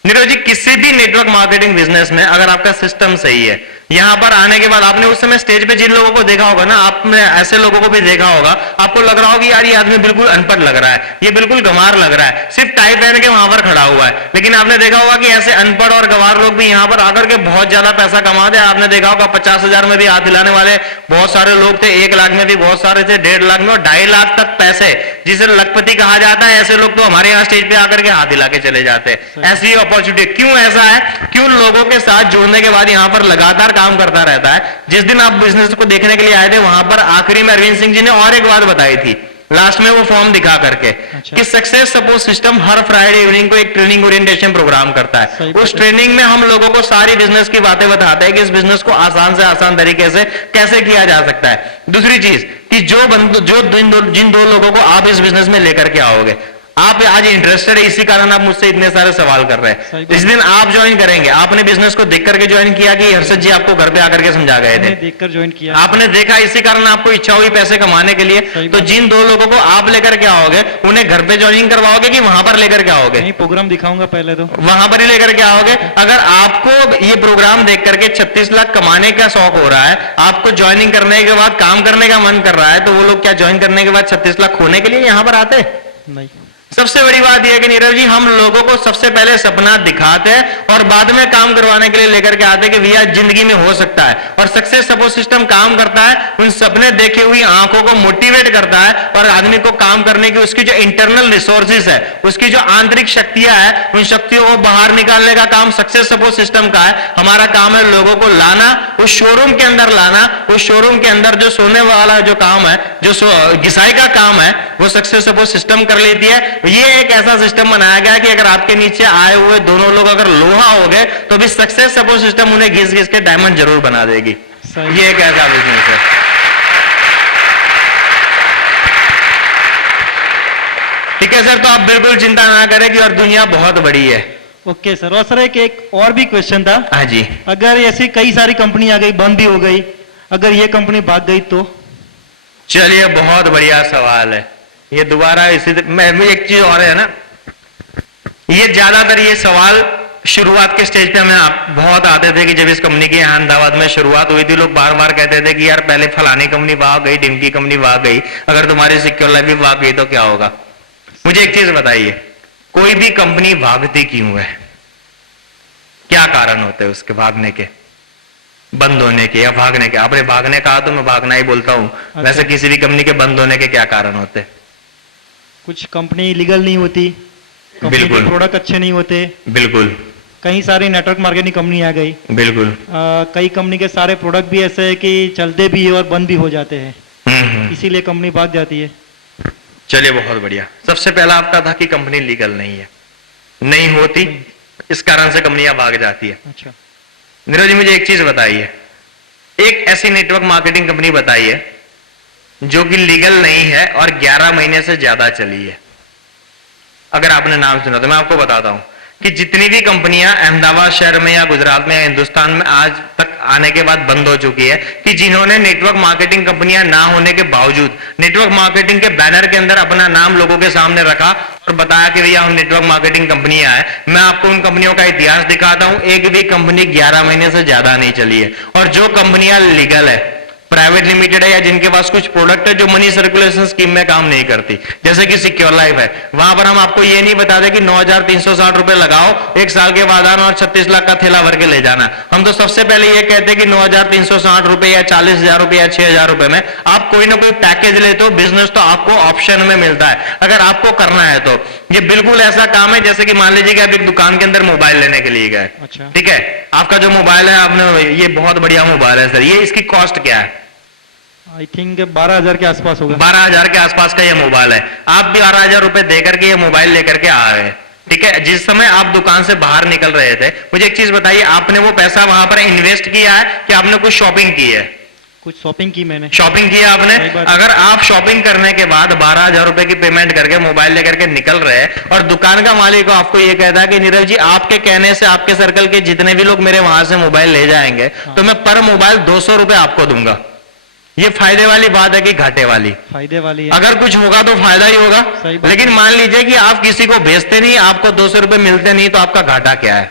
नीरज जी, किसी भी नेटवर्क मार्केटिंग बिजनेस में अगर आपका सिस्टम सही है, यहां पर आने के बाद आपने उस समय स्टेज पे जिन लोगों को देखा होगा ना, आपने ऐसे लोगों को भी देखा होगा, आपको लग रहा होगा यार ये आदमी बिल्कुल अनपढ़ लग रहा है, ये बिल्कुल गंवार लग रहा है, सिर्फ टाई पहन के वहां पर खड़ा हुआ है। लेकिन आपने देखा होगा कि ऐसे अनपढ़ और गंवार लोग भी यहां पर आकर के बहुत ज्यादा पैसा कमाते हैं। आपने देखा होगा 50,000 में भी हाथ हिलाने वाले बहुत सारे लोग थे, 1 लाख में भी बहुत सारे थे, 1.5 लाख में और 2.5 लाख तक पैसे, जिसे लखपति कहा जाता है, ऐसे लोग तो हमारे यहाँ स्टेज पे आकर के हाथ हिला के चले जाते हैं। ऐसी अपॉर्चुनिटी क्यों ऐसा है? क्यों लोगों के साथ जुड़ने के बाद यहां पर लगातार काम करता रहता है। जिस दिन आप बिजनेस को देखने के लिए आए थे, वहां पर आखिरी में अरविंद सिंह जी ने और एक बात बताई थी, लास्ट में वो फॉर्म दिखा करके, अच्छा। कि सक्सेस सपोर्ट सिस्टम हर फ्राइडे इवनिंग को एक ट्रेनिंग ओरिएंटेशन प्रोग्राम करता है। सही उस बात है। ट्रेनिंग में हम लोगों को सारी बिजनेस की बातें बताते हैं कि इस बिजनेस को आसान से आसान तरीके से कैसे किया जा सकता है। दूसरी चीज कि जिन 2 लोगों को आप इस बिजनेस में लेकर के आओगे, आप आज इंटरेस्टेड है, इसी कारण आप मुझसे इतने सारे सवाल कर रहे सही हैं। बात। इस दिन आप ज्वाइन करेंगे, आपने बिजनेस को देख करके ज्वाइन किया कि हर्षद जी आपको घर पे आकर के समझा गए थे? मैंने देखकर ज्वाइन किया। आपने देखा, इसी कारण आपको इच्छा हुई पैसे कमाने के लिए। सही तो बात। जिन 2 लोगों को आप लेकर के आओगे, उन्हें घर पे ज्वाइनिंग करवाओगे कि वहां पर लेकर के आओगे? नहीं, प्रोग्राम दिखाऊंगा पहले तो। वहां पर ही लेकर के आओगे। अगर आपको ये प्रोग्राम देख करके 36 लाख कमाने का शौक हो रहा है, आपको ज्वाइनिंग करने के बाद काम करने का मन कर रहा है, तो वो लोग क्या ज्वाइन करने के बाद 36 लाख खोने के लिए यहां पर आते? नहीं, सबसे बड़ी बात यह है कि नीरव जी, हम लोगों को सबसे पहले सपना दिखाते हैं और बाद में काम करवाने के लिए लेकर के आते हैं कि भैया जिंदगी में हो सकता है। और सक्सेस सपोर्ट सिस्टम काम करता है, उन सपने देखे हुई आंखों को मोटिवेट करता है और आदमी को काम करने की उसकी जो इंटरनल रिसोर्सेज है, उसकी जो आंतरिक शक्तियां है, उन शक्तियों को बाहर निकालने का काम सक्सेस सपोर्ट सिस्टम का है। हमारा काम है लोगों को लाना, उस शोरूम के अंदर लाना। उस शोरूम के अंदर जो सोने वाला जो काम है, जो घिसाई का काम है, वो सक्सेस सपोर्ट सिस्टम कर लेती है। ये एक ऐसा सिस्टम बनाया गया कि अगर आपके नीचे आए हुए दोनों लोग अगर लोहा हो गए, तो भी सक्सेस सपोर्ट सिस्टम उन्हें घिस घिस के डायमंड जरूर बना देगी। सही। ये एक ऐसा बिजनेस है। ठीक है सर, तो आप बिल्कुल चिंता ना करें कि और दुनिया बहुत बड़ी है। ओके सर, और सर एक और भी क्वेश्चन था। हाँ जी। अगर ऐसी कई सारी कंपनी आ गई, बंद भी हो गई, अगर ये कंपनी भाग गई तो? चलिए, बहुत बढ़िया सवाल है ये। दोबारा इसी मैं एक चीज और है ना, ये ज्यादातर ये सवाल शुरुआत के स्टेज पे हमें बहुत आते थे कि जब इस कंपनी की अहमदाबाद में शुरुआत हुई थी, लोग बार बार कहते थे कि यार पहले फलानी कंपनी भाग गई, ढिमकी कंपनी भाग गई, अगर तुम्हारी सिक्योर लाइफ भी भाग गई तो क्या होगा। मुझे एक चीज बताइए, कोई भी कंपनी भागती क्यों है? क्या कारण होते हैं उसके भागने के, बंद होने के या भागने के? आपने भागने कहा तो मैं भागना ही बोलता हूं। वैसे किसी भी कंपनी के बंद होने के क्या कारण होते हैं? कुछ कंपनी लीगल नहीं होती, कंपनी के बिल्कुल। प्रोडक्ट अच्छे नहीं होते, बिल्कुल कई सारी नेटवर्क मार्केटिंग कंपनी आ गई, बिल्कुल। कई कंपनी के सारे प्रोडक्ट भी ऐसे है कि चलते भी है और बंद भी हो जाते हैं, इसीलिए कंपनी भाग जाती है। चलिए, बहुत बढ़िया। सबसे पहला आपका था कि कंपनी लीगल नहीं है, नहीं होती, इस कारण से कंपनियां भाग जाती है। अच्छा, नीरज जी मुझे एक चीज बताइए, एक ऐसी नेटवर्क मार्केटिंग कंपनी बताइए जो कि लीगल नहीं है और 11 महीने से ज्यादा चली है। अगर आपने नाम सुना तो मैं आपको बताता हूं कि जितनी भी कंपनियां अहमदाबाद शहर में या गुजरात में या हिंदुस्तान में आज तक आने के बाद बंद हो चुकी है, कि जिन्होंने नेटवर्क मार्केटिंग कंपनियां ना होने के बावजूद नेटवर्क मार्केटिंग के बैनर के अंदर अपना नाम लोगों के सामने रखा और बताया कि भैया हम नेटवर्क मार्केटिंग कंपनियां हैं, मैं आपको उन कंपनियों का इतिहास दिखाता हूं। एक भी कंपनी 11 महीने से ज्यादा नहीं चली है। और जो कंपनियां लीगल है, प्राइवेट लिमिटेड है, या जिनके पास कुछ प्रोडक्ट है जो मनी सर्कुलेशन स्कीम में काम नहीं करती, जैसे कि सिक्योर लाइफ है, वहां पर हम आपको ये नहीं बताते कि 9,360 रुपए लगाओ, एक साल के बाद आना और 36 लाख का थैला भर के ले जाना। हम तो सबसे पहले ये कहते हैं कि 9,360 रुपए या 40,000 रुपए या 6,000 रुपए में आप कोई ना कोई पैकेज लेते हो, बिजनेस तो आपको ऑप्शन में मिलता है अगर आपको करना है तो। ये बिल्कुल ऐसा काम है जैसे कि मान लीजिए कि आप एक दुकान के अंदर मोबाइल लेने के लिए गए, अच्छा, ठीक है, आपका जो मोबाइल है आपने, ये बहुत बढ़िया मोबाइल है सर, ये इसकी कॉस्ट क्या है? आई थिंक 12,000 के आसपास होगा। 12,000 के आसपास का ये मोबाइल है। आप भी 12,000 रुपए देकर के ये मोबाइल लेकर के आ रहे हैं, ठीक है। जिस समय आप दुकान से बाहर निकल रहे थे, मुझे एक चीज बताइए, आपने वो पैसा वहां पर इन्वेस्ट किया है कि आपने कुछ शॉपिंग की है? कुछ शॉपिंग की मैंने। शॉपिंग किया आपने। सही बात। अगर आप शॉपिंग करने के बाद 12,000 रुपए की पेमेंट करके मोबाइल लेकर के निकल रहे हैं और दुकान का मालिक आपको ये कहता है कि नीरज जी आपके कहने से आपके सर्कल के जितने भी लोग मेरे वहां से मोबाइल ले जाएंगे तो मैं पर मोबाइल 200 रुपए आपको दूंगा, ये फायदे वाली बात है कि घाटे वाली? फायदे वाली है। अगर कुछ होगा तो फायदा ही होगा। सही बात। लेकिन मान लीजिए कि आप किसी को भेजते नहीं, आपको 200 रुपए मिलते नहीं, तो आपका घाटा क्या है?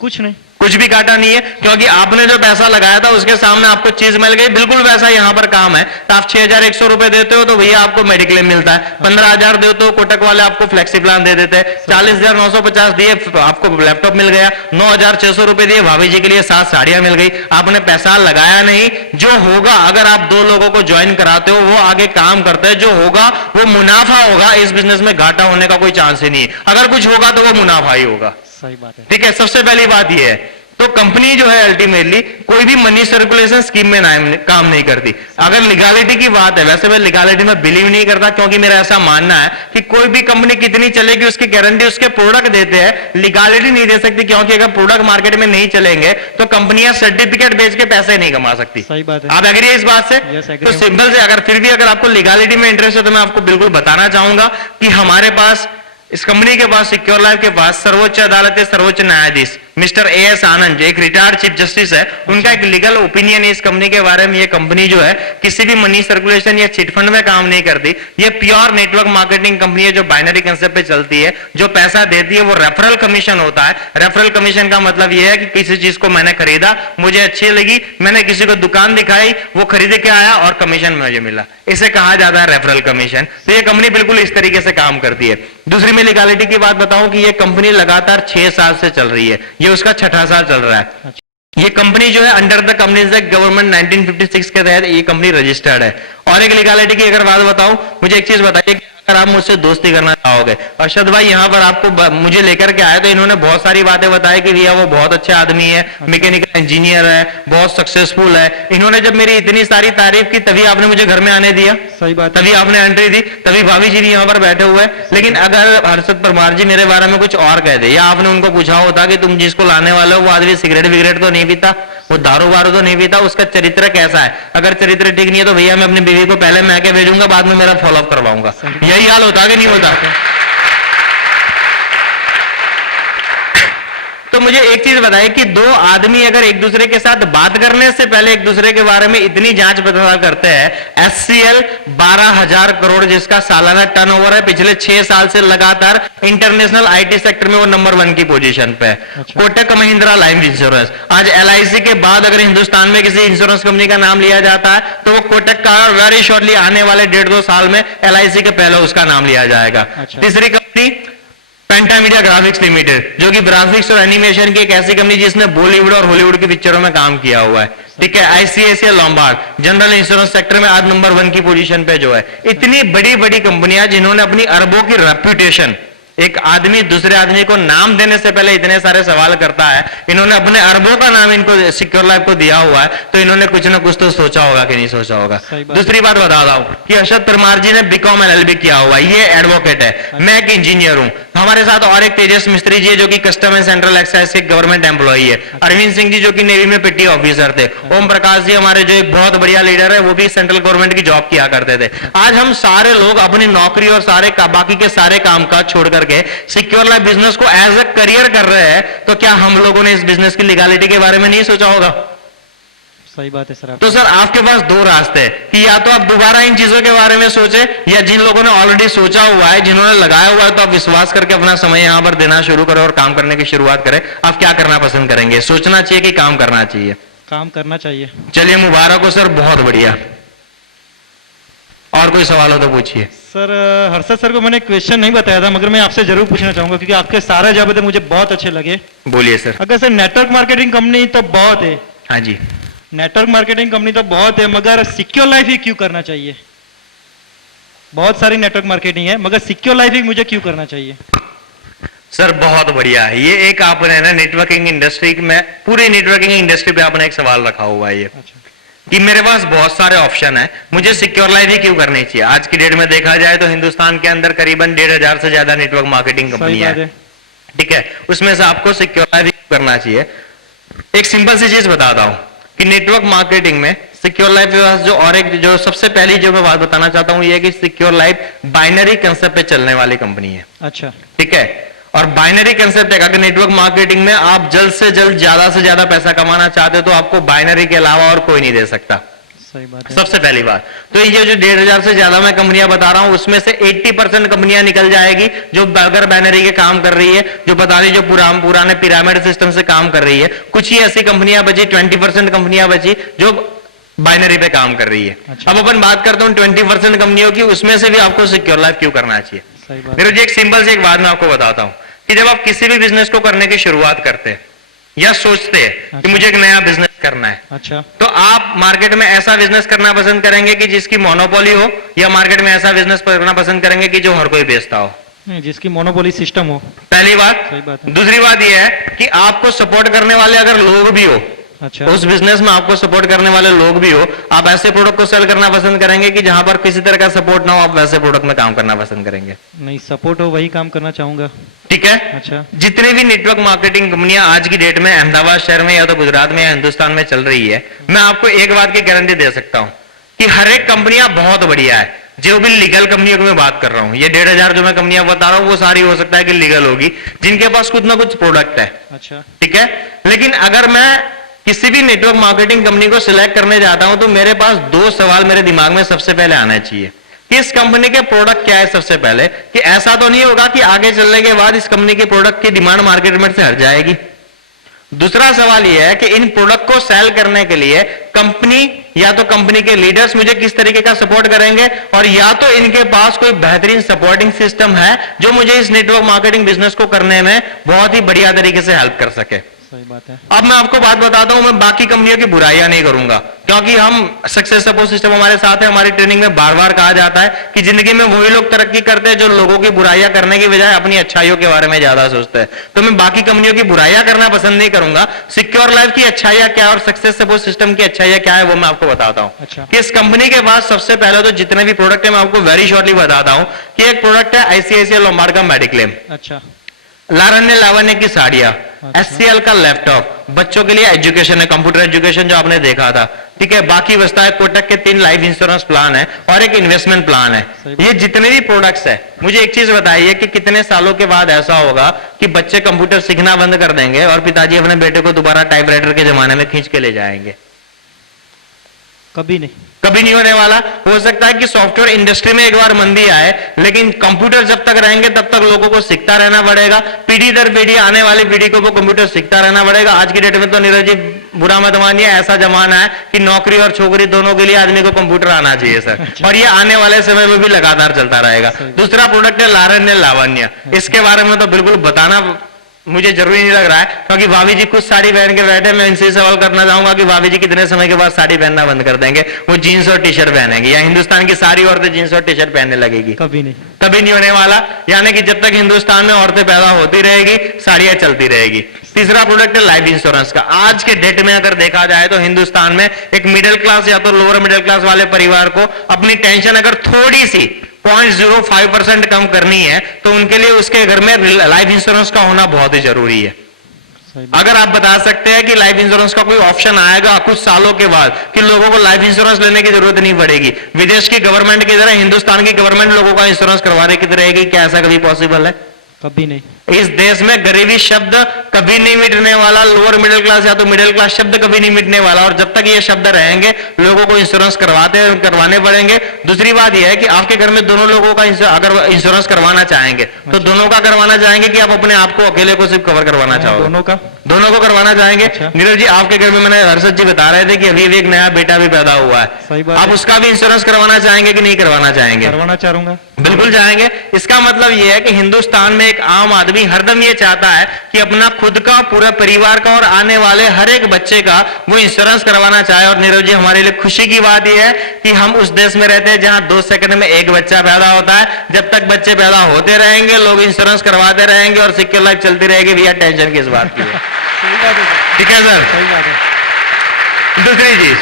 कुछ नहीं, कुछ भी घाटा नहीं है, क्योंकि आपने जो पैसा लगाया था उसके सामने आपको चीज मिल गई। बिल्कुल वैसा यहां पर काम है। तो आप 6,100 रुपए देते हो तो भैया आपको मेडिक्लेम मिलता है, 15,000 देते हो कोटक वाले आपको फ्लेक्सी प्लान दे देते हैं, 40,950 दिए आपको लैपटॉप मिल गया, 9,600 रुपए दिए भाभी जी के लिए 7 साड़ियां मिल गई। आपने पैसा लगाया नहीं, जो होगा अगर आप 2 लोगों को ज्वाइन कराते हो वो आगे काम करते हैं, जो होगा वो मुनाफा होगा। इस बिजनेस में घाटा होने का कोई चांस ही नहीं है। अगर कुछ होगा तो वो मुनाफा ही होगा। सही बात है। ठीक है, सबसे पहली बात यह है। तो कंपनी जो है अल्टीमेटली कोई भी मनी सर्कुलेशन स्कीम में काम नहीं करती। अगर लीगलिटी की बात है, वैसे मैं लीगलिटी में बिलीव नहीं करता, क्योंकि मेरा ऐसा मानना है कि कोई भी कंपनी कितनी चलेगी उसकी गारंटी उसके प्रोडक्ट देते हैं, लीगलिटी नहीं दे सकती। क्योंकि अगर प्रोडक्ट मार्केट में नहीं चलेंगे तो कंपनियां सर्टिफिकेट बेच के पैसे नहीं कमा सकती। सही बात है। आप एग्री है इस बात से? Yes, agree तो हूं। सिंपल से, अगर फिर भी अगर आपको लीगलिटी में इंटरेस्ट है तो मैं आपको बिल्कुल बताना चाहूंगा कि हमारे पास, इस कंपनी के पास, सिक्योर लाइफ के पास, सर्वोच्च अदालत के सर्वोच्च न्यायाधीश मिस्टर A.S. आनंद जो एक रिटायर्ड चीफ जस्टिस है, उनका एक लीगल ओपिनियन है इस कंपनी के बारे में। ये कंपनी जो है किसी भी मनी सर्कुलेशन या चिटफंड में काम नहीं करती। ये प्योर नेटवर्क मार्केटिंग कंपनी है जो बाइनरी कंसेप्ट पे चलती है। जो पैसा देती है वो रेफरल कमीशन होता है। रेफरल कमीशन का मतलब ये है कि किसी चीज को मैंने खरीदा, मुझे अच्छी लगी, मैंने किसी को दुकान दिखाई, वो खरीद के आया और कमीशन मुझे मिला, इसे कहा जाता है रेफरल कमीशन। तो ये कंपनी बिल्कुल इस तरीके से काम करती है। दूसरी में लीगलिटी की बात बताऊं कि ये कंपनी लगातार 6 साल से चल रही है, ये उसका 6ठा साल चल रहा है। ये कंपनी जो है under the companies act government 1956 के तहत ये कंपनी रजिस्टर्ड है। और एक लीगलिटी की अगर बात बताऊं, मुझे एक चीज बताइए कि अगर आप मुझसे दोस्ती करना चाहोगे, अरशद भाई यहाँ पर आपको मुझे लेकर के आए तो इन्होंने बहुत सारी बातें बताई कि भैया वो बहुत अच्छा आदमी है, मैकेनिकल इंजीनियर है, बहुत सक्सेसफुल है। इन्होंने जब मेरी इतनी सारी तारीफ की तभी आपने मुझे घर में आने दिया, सही बात है। तभी आपने एंट्री दी, तभी भाभी जी भी यहाँ पर बैठे हुए हैं। लेकिन अगर हर्षद परमार जी मेरे बारे में कुछ और कह दे, या आपने उनको पूछा होता कि तुम जिसको लाने वाले हो वो आदमी सिगरेट विगरेट तो नहीं पीता, वो दारू वारू तो नहीं पीता, उसका चरित्र कैसा है, अगर चरित्र ठीक नहीं है तो भैया मैं अपनी बीवी को पहले मैं के भेजूंगा, बाद में मेरा फॉलोअप करवाऊंगा। यही हाल होता कि नहीं होता? तो मुझे एक चीज बताइए कि दो आदमी अगर एक दूसरे के साथ बात करने से पहले एक दूसरे के बारे में इतनी जांच पड़ताल करते हैं, HCL 12,000 करोड़ जिसका सालाना टर्नओवर है, पिछले 6 साल से लगातार इंटरनेशनल IT सेक्टर में वो नंबर 1 की पोजीशन पे है। कोटक महिंद्रा लाइफ इंश्योरेंस, आज LIC के बाद अगर हिंदुस्तान में किसी इंश्योरेंस कंपनी का नाम लिया जाता है तो वो कोटक का, और वेरी शॉर्टली आने वाले 1.5-2 साल में LIC के पहले उसका नाम लिया जाएगा। तीसरी कंपनी पेंटामीडिया ग्राफिक्स लिमिटेड, जो कि ग्राफिक्स और एनिमेशन की एक ऐसी कंपनी जिसने बॉलीवुड और हॉलीवुड की पिक्चरों में काम किया हुआ है, ठीक है। ICICI Lombard general insurance sector में आज नंबर 1 की पोजीशन पे जो है। इतनी बड़ी बड़ी कंपनियां जिन्होंने अपनी अरबों की रेप्यूटेशन, एक आदमी दूसरे आदमी को नाम देने से पहले इतने सारे सवाल करता है, इन्होंने अपने अरबों का नाम इनको सिक्योर लाइफ को दिया हुआ है, तो इन्होंने कुछ ना कुछ तो सोचा होगा कि नहीं सोचा होगा। दूसरी बात बता रहा हूं कि अरशद परमार जी ने BCom LLB किया हुआ है, ये एडवोकेट है, मैं एक इंजीनियर हूं। हमारे साथ और एक तेजस मिस्त्री जी है जो कि कस्टम एंड सेंट्रल एक्साइज के गवर्नमेंट एम्प्लॉई है। अरविंद सिंह जी जो कि नेवी में पिटी ऑफिसर थे। ओम प्रकाश जी हमारे जो एक बहुत बढ़िया लीडर है, वो भी सेंट्रल गवर्नमेंट की जॉब किया करते थे। आज हम सारे लोग अपनी नौकरी और सारे बाकी के सारे कामकाज छोड़ करके सिक्योर लाइफ बिजनेस को एज ए करियर कर रहे हैं, तो क्या हम लोगों ने इस बिजनेस की लीगलिटी के बारे में नहीं सोचा होगा? सही बात है सर। तो सर आपके पास 2 रास्ते हैं कि या तो आप दोबारा इन चीजों के बारे में सोचें, या जिन लोगों ने ऑलरेडी सोचा हुआ है, जिन्होंने लगाया हुआ है, तो आप विश्वास करके अपना समय यहां पर देना शुरू करें और काम करने की शुरुआत करें। आप क्या करना पसंद करेंगे, सोचना चाहिए कि काम करना चाहिए? काम करना चाहिए। चलिए मुबारक हो सर, बहुत बढ़िया। और कोई सवाल हो तो पूछिए। सर हर्षद सर को मैंने क्वेश्चन नहीं बताया था, मगर मैं आपसे जरूर पूछना चाहूंगा क्योंकि आपके सारे जवाब थे मुझे बहुत अच्छे लगे। बोलिए सर। अगर सर नेटवर्क मार्केटिंग कंपनी तो बहुत है, हाँ जी, नेटवर्क मार्केटिंग कंपनी तो बहुत है, मगर सिक्योर लाइफ ही क्यों करना चाहिए? बहुत सारी नेटवर्क मार्केटिंग है, मगर सिक्योर लाइफ ही मुझे क्यों करना चाहिए? सर बहुत बढ़िया है। ये एक आपने ना नेटवर्किंग इंडस्ट्री में, पूरी नेटवर्किंग इंडस्ट्री पे आपने एक सवाल रखा हुआ है ये, कि मेरे पास बहुत सारे ऑप्शन है, मुझे सिक्योर लाइफ ही क्यों करनी चाहिए? आज की डेट में देखा जाए तो हिंदुस्तान के अंदर करीबन 1,500 से ज्यादा नेटवर्क मार्केटिंग कंपनियां हैं, ठीक है। उसमें से आपको सिक्योर लाइफ ही क्यों करना चाहिए? एक सिंपल सी चीज बताता हूं कि नेटवर्क मार्केटिंग में सिक्योर लाइफ के पास जो, और एक जो सबसे पहली जो मैं बात बताना चाहता हूं, ये है कि सिक्योर लाइफ बाइनरी कंसेप्ट पे चलने वाली कंपनी है। अच्छा, ठीक है। और बाइनरी कंसेप्ट है, अगर नेटवर्क मार्केटिंग में आप जल्द से ज्यादा पैसा कमाना चाहते हो तो आपको बाइनरी के अलावा और कोई नहीं दे सकता। सही बात है। सबसे पहली बात तो ये जो 1,500 से ज्यादा मैं कंपनियां बता रहा हूं, उसमें से 80% कंपनियां निकल जाएगी जो बर्गर बाइनरी के काम कर रही है, जो बता रही जो पुराने पिरामिड सिस्टम से काम कर रही है। कुछ ही ऐसी कंपनियां बची, 20% कंपनियां बची जो बाइनरी पे काम कर रही है। अच्छा। अब अपन बात करते हैं 20% कंपनियों की, उसमें से भी आपको सिक्योर लाइफ क्यों करना चाहिए? सही बात। मेरे जी एक सिंपल से एक बात मैं आपको बताता हूं कि जब आप किसी भी बिजनेस को करने की शुरुआत करते हैं या सोचते हैं कि मुझे एक नया बिजनेस करना है, अच्छा, तो आप मार्केट में ऐसा बिजनेस करना पसंद करेंगे कि जिसकी मोनोपोली हो, या मार्केट में ऐसा बिजनेस करना पसंद करेंगे कि जो हर कोई बेचता हो? जिसकी मोनोपोली सिस्टम हो। पहली बात। सही बात है। दूसरी बात यह है कि आपको सपोर्ट करने वाले अगर लोग भी हो, अच्छा, उस बिजनेस में आपको सपोर्ट करने वाले लोग भी हो, आप ऐसे प्रोडक्ट को सेल करना पसंद करेंगे कि जहां पर किसी तरह का सपोर्ट ना हो, आप वैसे प्रोडक्ट में काम करना पसंद करेंगे? नहीं, सपोर्ट हो वही काम करना चाहूंगा। ठीक है। अच्छा, जितनी भी नेटवर्क मार्केटिंग कंपनियां आज की डेट में अहमदाबाद शहर में या तो गुजरात में या हिंदुस्तान में चल रही है, मैं आपको एक बात की गारंटी दे सकता हूं कि हर एक कंपनियां बहुत बढ़िया है। जो भी लीगल कंपनियों की मैं बात कर रहा हूं, ये 1,500 जो मैं कंपनियां बता रहा हूं वो सारी हो सकता है कि लीगल होगी, जिनके पास कुछ ना कुछ प्रोडक्ट है। अच्छा, ठीक है। लेकिन अगर मैं किसी भी नेटवर्क मार्केटिंग कंपनी को सिलेक्ट करने जाता हूं तो मेरे पास 2 सवाल मेरे दिमाग में सबसे पहले आना चाहिए कि इस कंपनी के प्रोडक्ट क्या है। सबसे पहले कि ऐसा तो नहीं होगा कि आगे चलने के बाद इस कंपनी के प्रोडक्ट की डिमांड मार्केट में से हट जाएगी। दूसरा सवाल यह है कि इन प्रोडक्ट को सेल करने के लिए कंपनी या तो कंपनी के लीडर्स मुझे किस तरीके का सपोर्ट करेंगे, और या तो इनके पास कोई बेहतरीन सपोर्टिंग सिस्टम है जो मुझे इस नेटवर्क मार्केटिंग बिजनेस को करने में बहुत ही बढ़िया तरीके से हेल्प कर सके। सही बात है। अब मैं आपको बात बताता हूं, मैं बाकी कंपनियों की बुराइयां नहीं करूंगा, क्योंकि हम सक्सेस सपोर्ट सिस्टम हमारे साथ है। हमारी ट्रेनिंग में बार बार कहा जाता है कि जिंदगी में वही लोग तरक्की करते हैं जो लोगों की बुराइयां करने की बजाय अपनी अच्छाइयों के बारे में ज्यादा सोचते हैं। तो मैं बाकी कंपनियों की बुराइयां करना पसंद नहीं करूंगा। सिक्योर लाइफ की अच्छाइयां क्या और सक्सेस सपोर्ट सिस्टम की अच्छाइयां क्या है वो मैं आपको बताता हूं। अच्छा। कि इस कंपनी के पास सबसे पहले तो जितने भी प्रोडक्ट है मैं आपको वेरी शॉर्टली बताता हूं कि एक प्रोडक्ट है ICICI लॉम्बार्ड का मेडिक्लेम, अच्छा, लावण्य की साड़ियां, अच्छा। HCL का लैपटॉप, बच्चों के लिए एजुकेशन है, कंप्यूटर एजुकेशन जो आपने देखा था, ठीक है। बाकी बचता है कोटक के 3 लाइफ इंश्योरेंस प्लान है और एक इन्वेस्टमेंट प्लान है। ये जितने भी प्रोडक्ट्स है, मुझे एक चीज बताइए कि कितने सालों के बाद ऐसा होगा कि बच्चे कंप्यूटर सीखना बंद कर देंगे और पिताजी अपने बेटे को दोबारा टाइपराइटर के जमाने में खींच के ले जाएंगे? कभी नहीं। कभी नहीं होने वाला। हो सकता है कि सॉफ्टवेयर इंडस्ट्री में एक बार मंदी आए, लेकिन कंप्यूटर जब तक रहेंगे तब तक लोगों को सीखता रहना पड़ेगा। पीढ़ी दर पीढ़ी आने वाली पीढ़ी को वो कंप्यूटर सीखता रहना पड़ेगा। आज की डेट में तो नीरज जी बुरा मत मानिए, ऐसा जमाना है कि नौकरी और छोकरी दोनों के लिए आदमी को कंप्यूटर आना चाहिए सर, और ये आने वाले समय में भी लगातार चलता रहेगा। दूसरा प्रोडक्ट है लारण्य लावण्य। इसके बारे में तो बिल्कुल बताना मुझे जरूरी नहीं लग रहा है, क्योंकि भाभी जी कुछ साड़ी पहन के बैठे। मैं इनसे सवाल करना चाहूंगा कि भाभी जी कितने समय के बाद साड़ी पहनना बंद कर देंगे? वो जीन्स और टी शर्ट पहनेंगे, या हिंदुस्तान की सारी औरतें जीन्स और टी शर्ट पहनने लगेगी? कभी नहीं। कभी नहीं होने वाला। यानी कि जब तक हिंदुस्तान में औरतें पैदा होती रहेगी, साड़ियां चलती रहेगी। तीसरा प्रोडक्ट है लाइफ इंश्योरेंस का। आज के डेट में अगर देखा जाए तो हिंदुस्तान में एक मिडिल क्लास या तो लोअर मिडिल क्लास वाले परिवार को अपनी टेंशन अगर थोड़ी सी 0.05% कम करनी है तो उनके लिए उसके घर में लाइफ इंश्योरेंस का होना बहुत ही जरूरी है। अगर आप बता सकते हैं कि लाइफ इंश्योरेंस का कोई ऑप्शन आएगा कुछ सालों के बाद कि लोगों को लाइफ इंश्योरेंस लेने की जरूरत नहीं पड़ेगी, विदेश की गवर्नमेंट की तरह हिंदुस्तान की गवर्नमेंट लोगों का इंश्योरेंस करवाने की रहेगी, क्या ऐसा कभी पॉसिबल है? कभी नहीं। इस देश में गरीबी शब्द कभी नहीं मिटने वाला, लोअर मिडिल क्लास या तो मिडिल क्लास शब्द कभी नहीं मिटने वाला, और जब तक ये शब्द रहेंगे लोगों को इंश्योरेंस करवाने पड़ेंगे। दूसरी बात यह है कि आपके घर में दोनों लोगों का अगर इंश्योरेंस करवाना चाहेंगे तो दोनों का करवाना चाहेंगे कि आप अपने आप को अकेले को सिर्फ कवर करवाना चाहोगे? दोनों को करवाना चाहेंगे। नीरज जी आपके घर में, मैंने हर्षद जी बता रहे थे कि अभी एक नया बेटा भी पैदा हुआ है, सही बात आप है। उसका भी इंश्योरेंस करवाना चाहेंगे कि नहीं करवाना चाहेंगे? करवाना चाहूंगा। बिल्कुल चाहेंगे। इसका मतलब यह है कि हिंदुस्तान में एक आम आदमी हरदम ये चाहता है कि अपना खुद का, पूरा परिवार का और आने वाले हर एक बच्चे का वो इंश्योरेंस करवाना चाहे। और नीरज जी हमारे लिए खुशी की बात यह है कि हम उस देश में रहते हैं जहां 2 सेकंड में एक बच्चा पैदा होता है। जब तक बच्चे पैदा होते रहेंगे लोग इंश्योरेंस करवाते रहेंगे और सिक्योर लाइफ चलती रहेगी। भैया टेंशन किस बात की है? सही बात है। ठीक है सर, सही बात है। दूसरी चीज,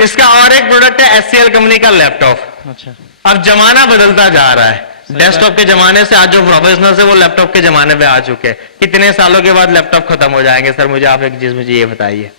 इसका और एक प्रोडक्ट है HCL कंपनी का लैपटॉप। अच्छा। अब जमाना बदलता जा रहा है, डेस्कटॉप के जमाने से आज जो प्रोफेशनल्स है वो लैपटॉप के जमाने पे आ चुके हैं। कितने सालों के बाद लैपटॉप खत्म हो जाएंगे सर? मुझे आप एक चीज मुझे ये बताइए।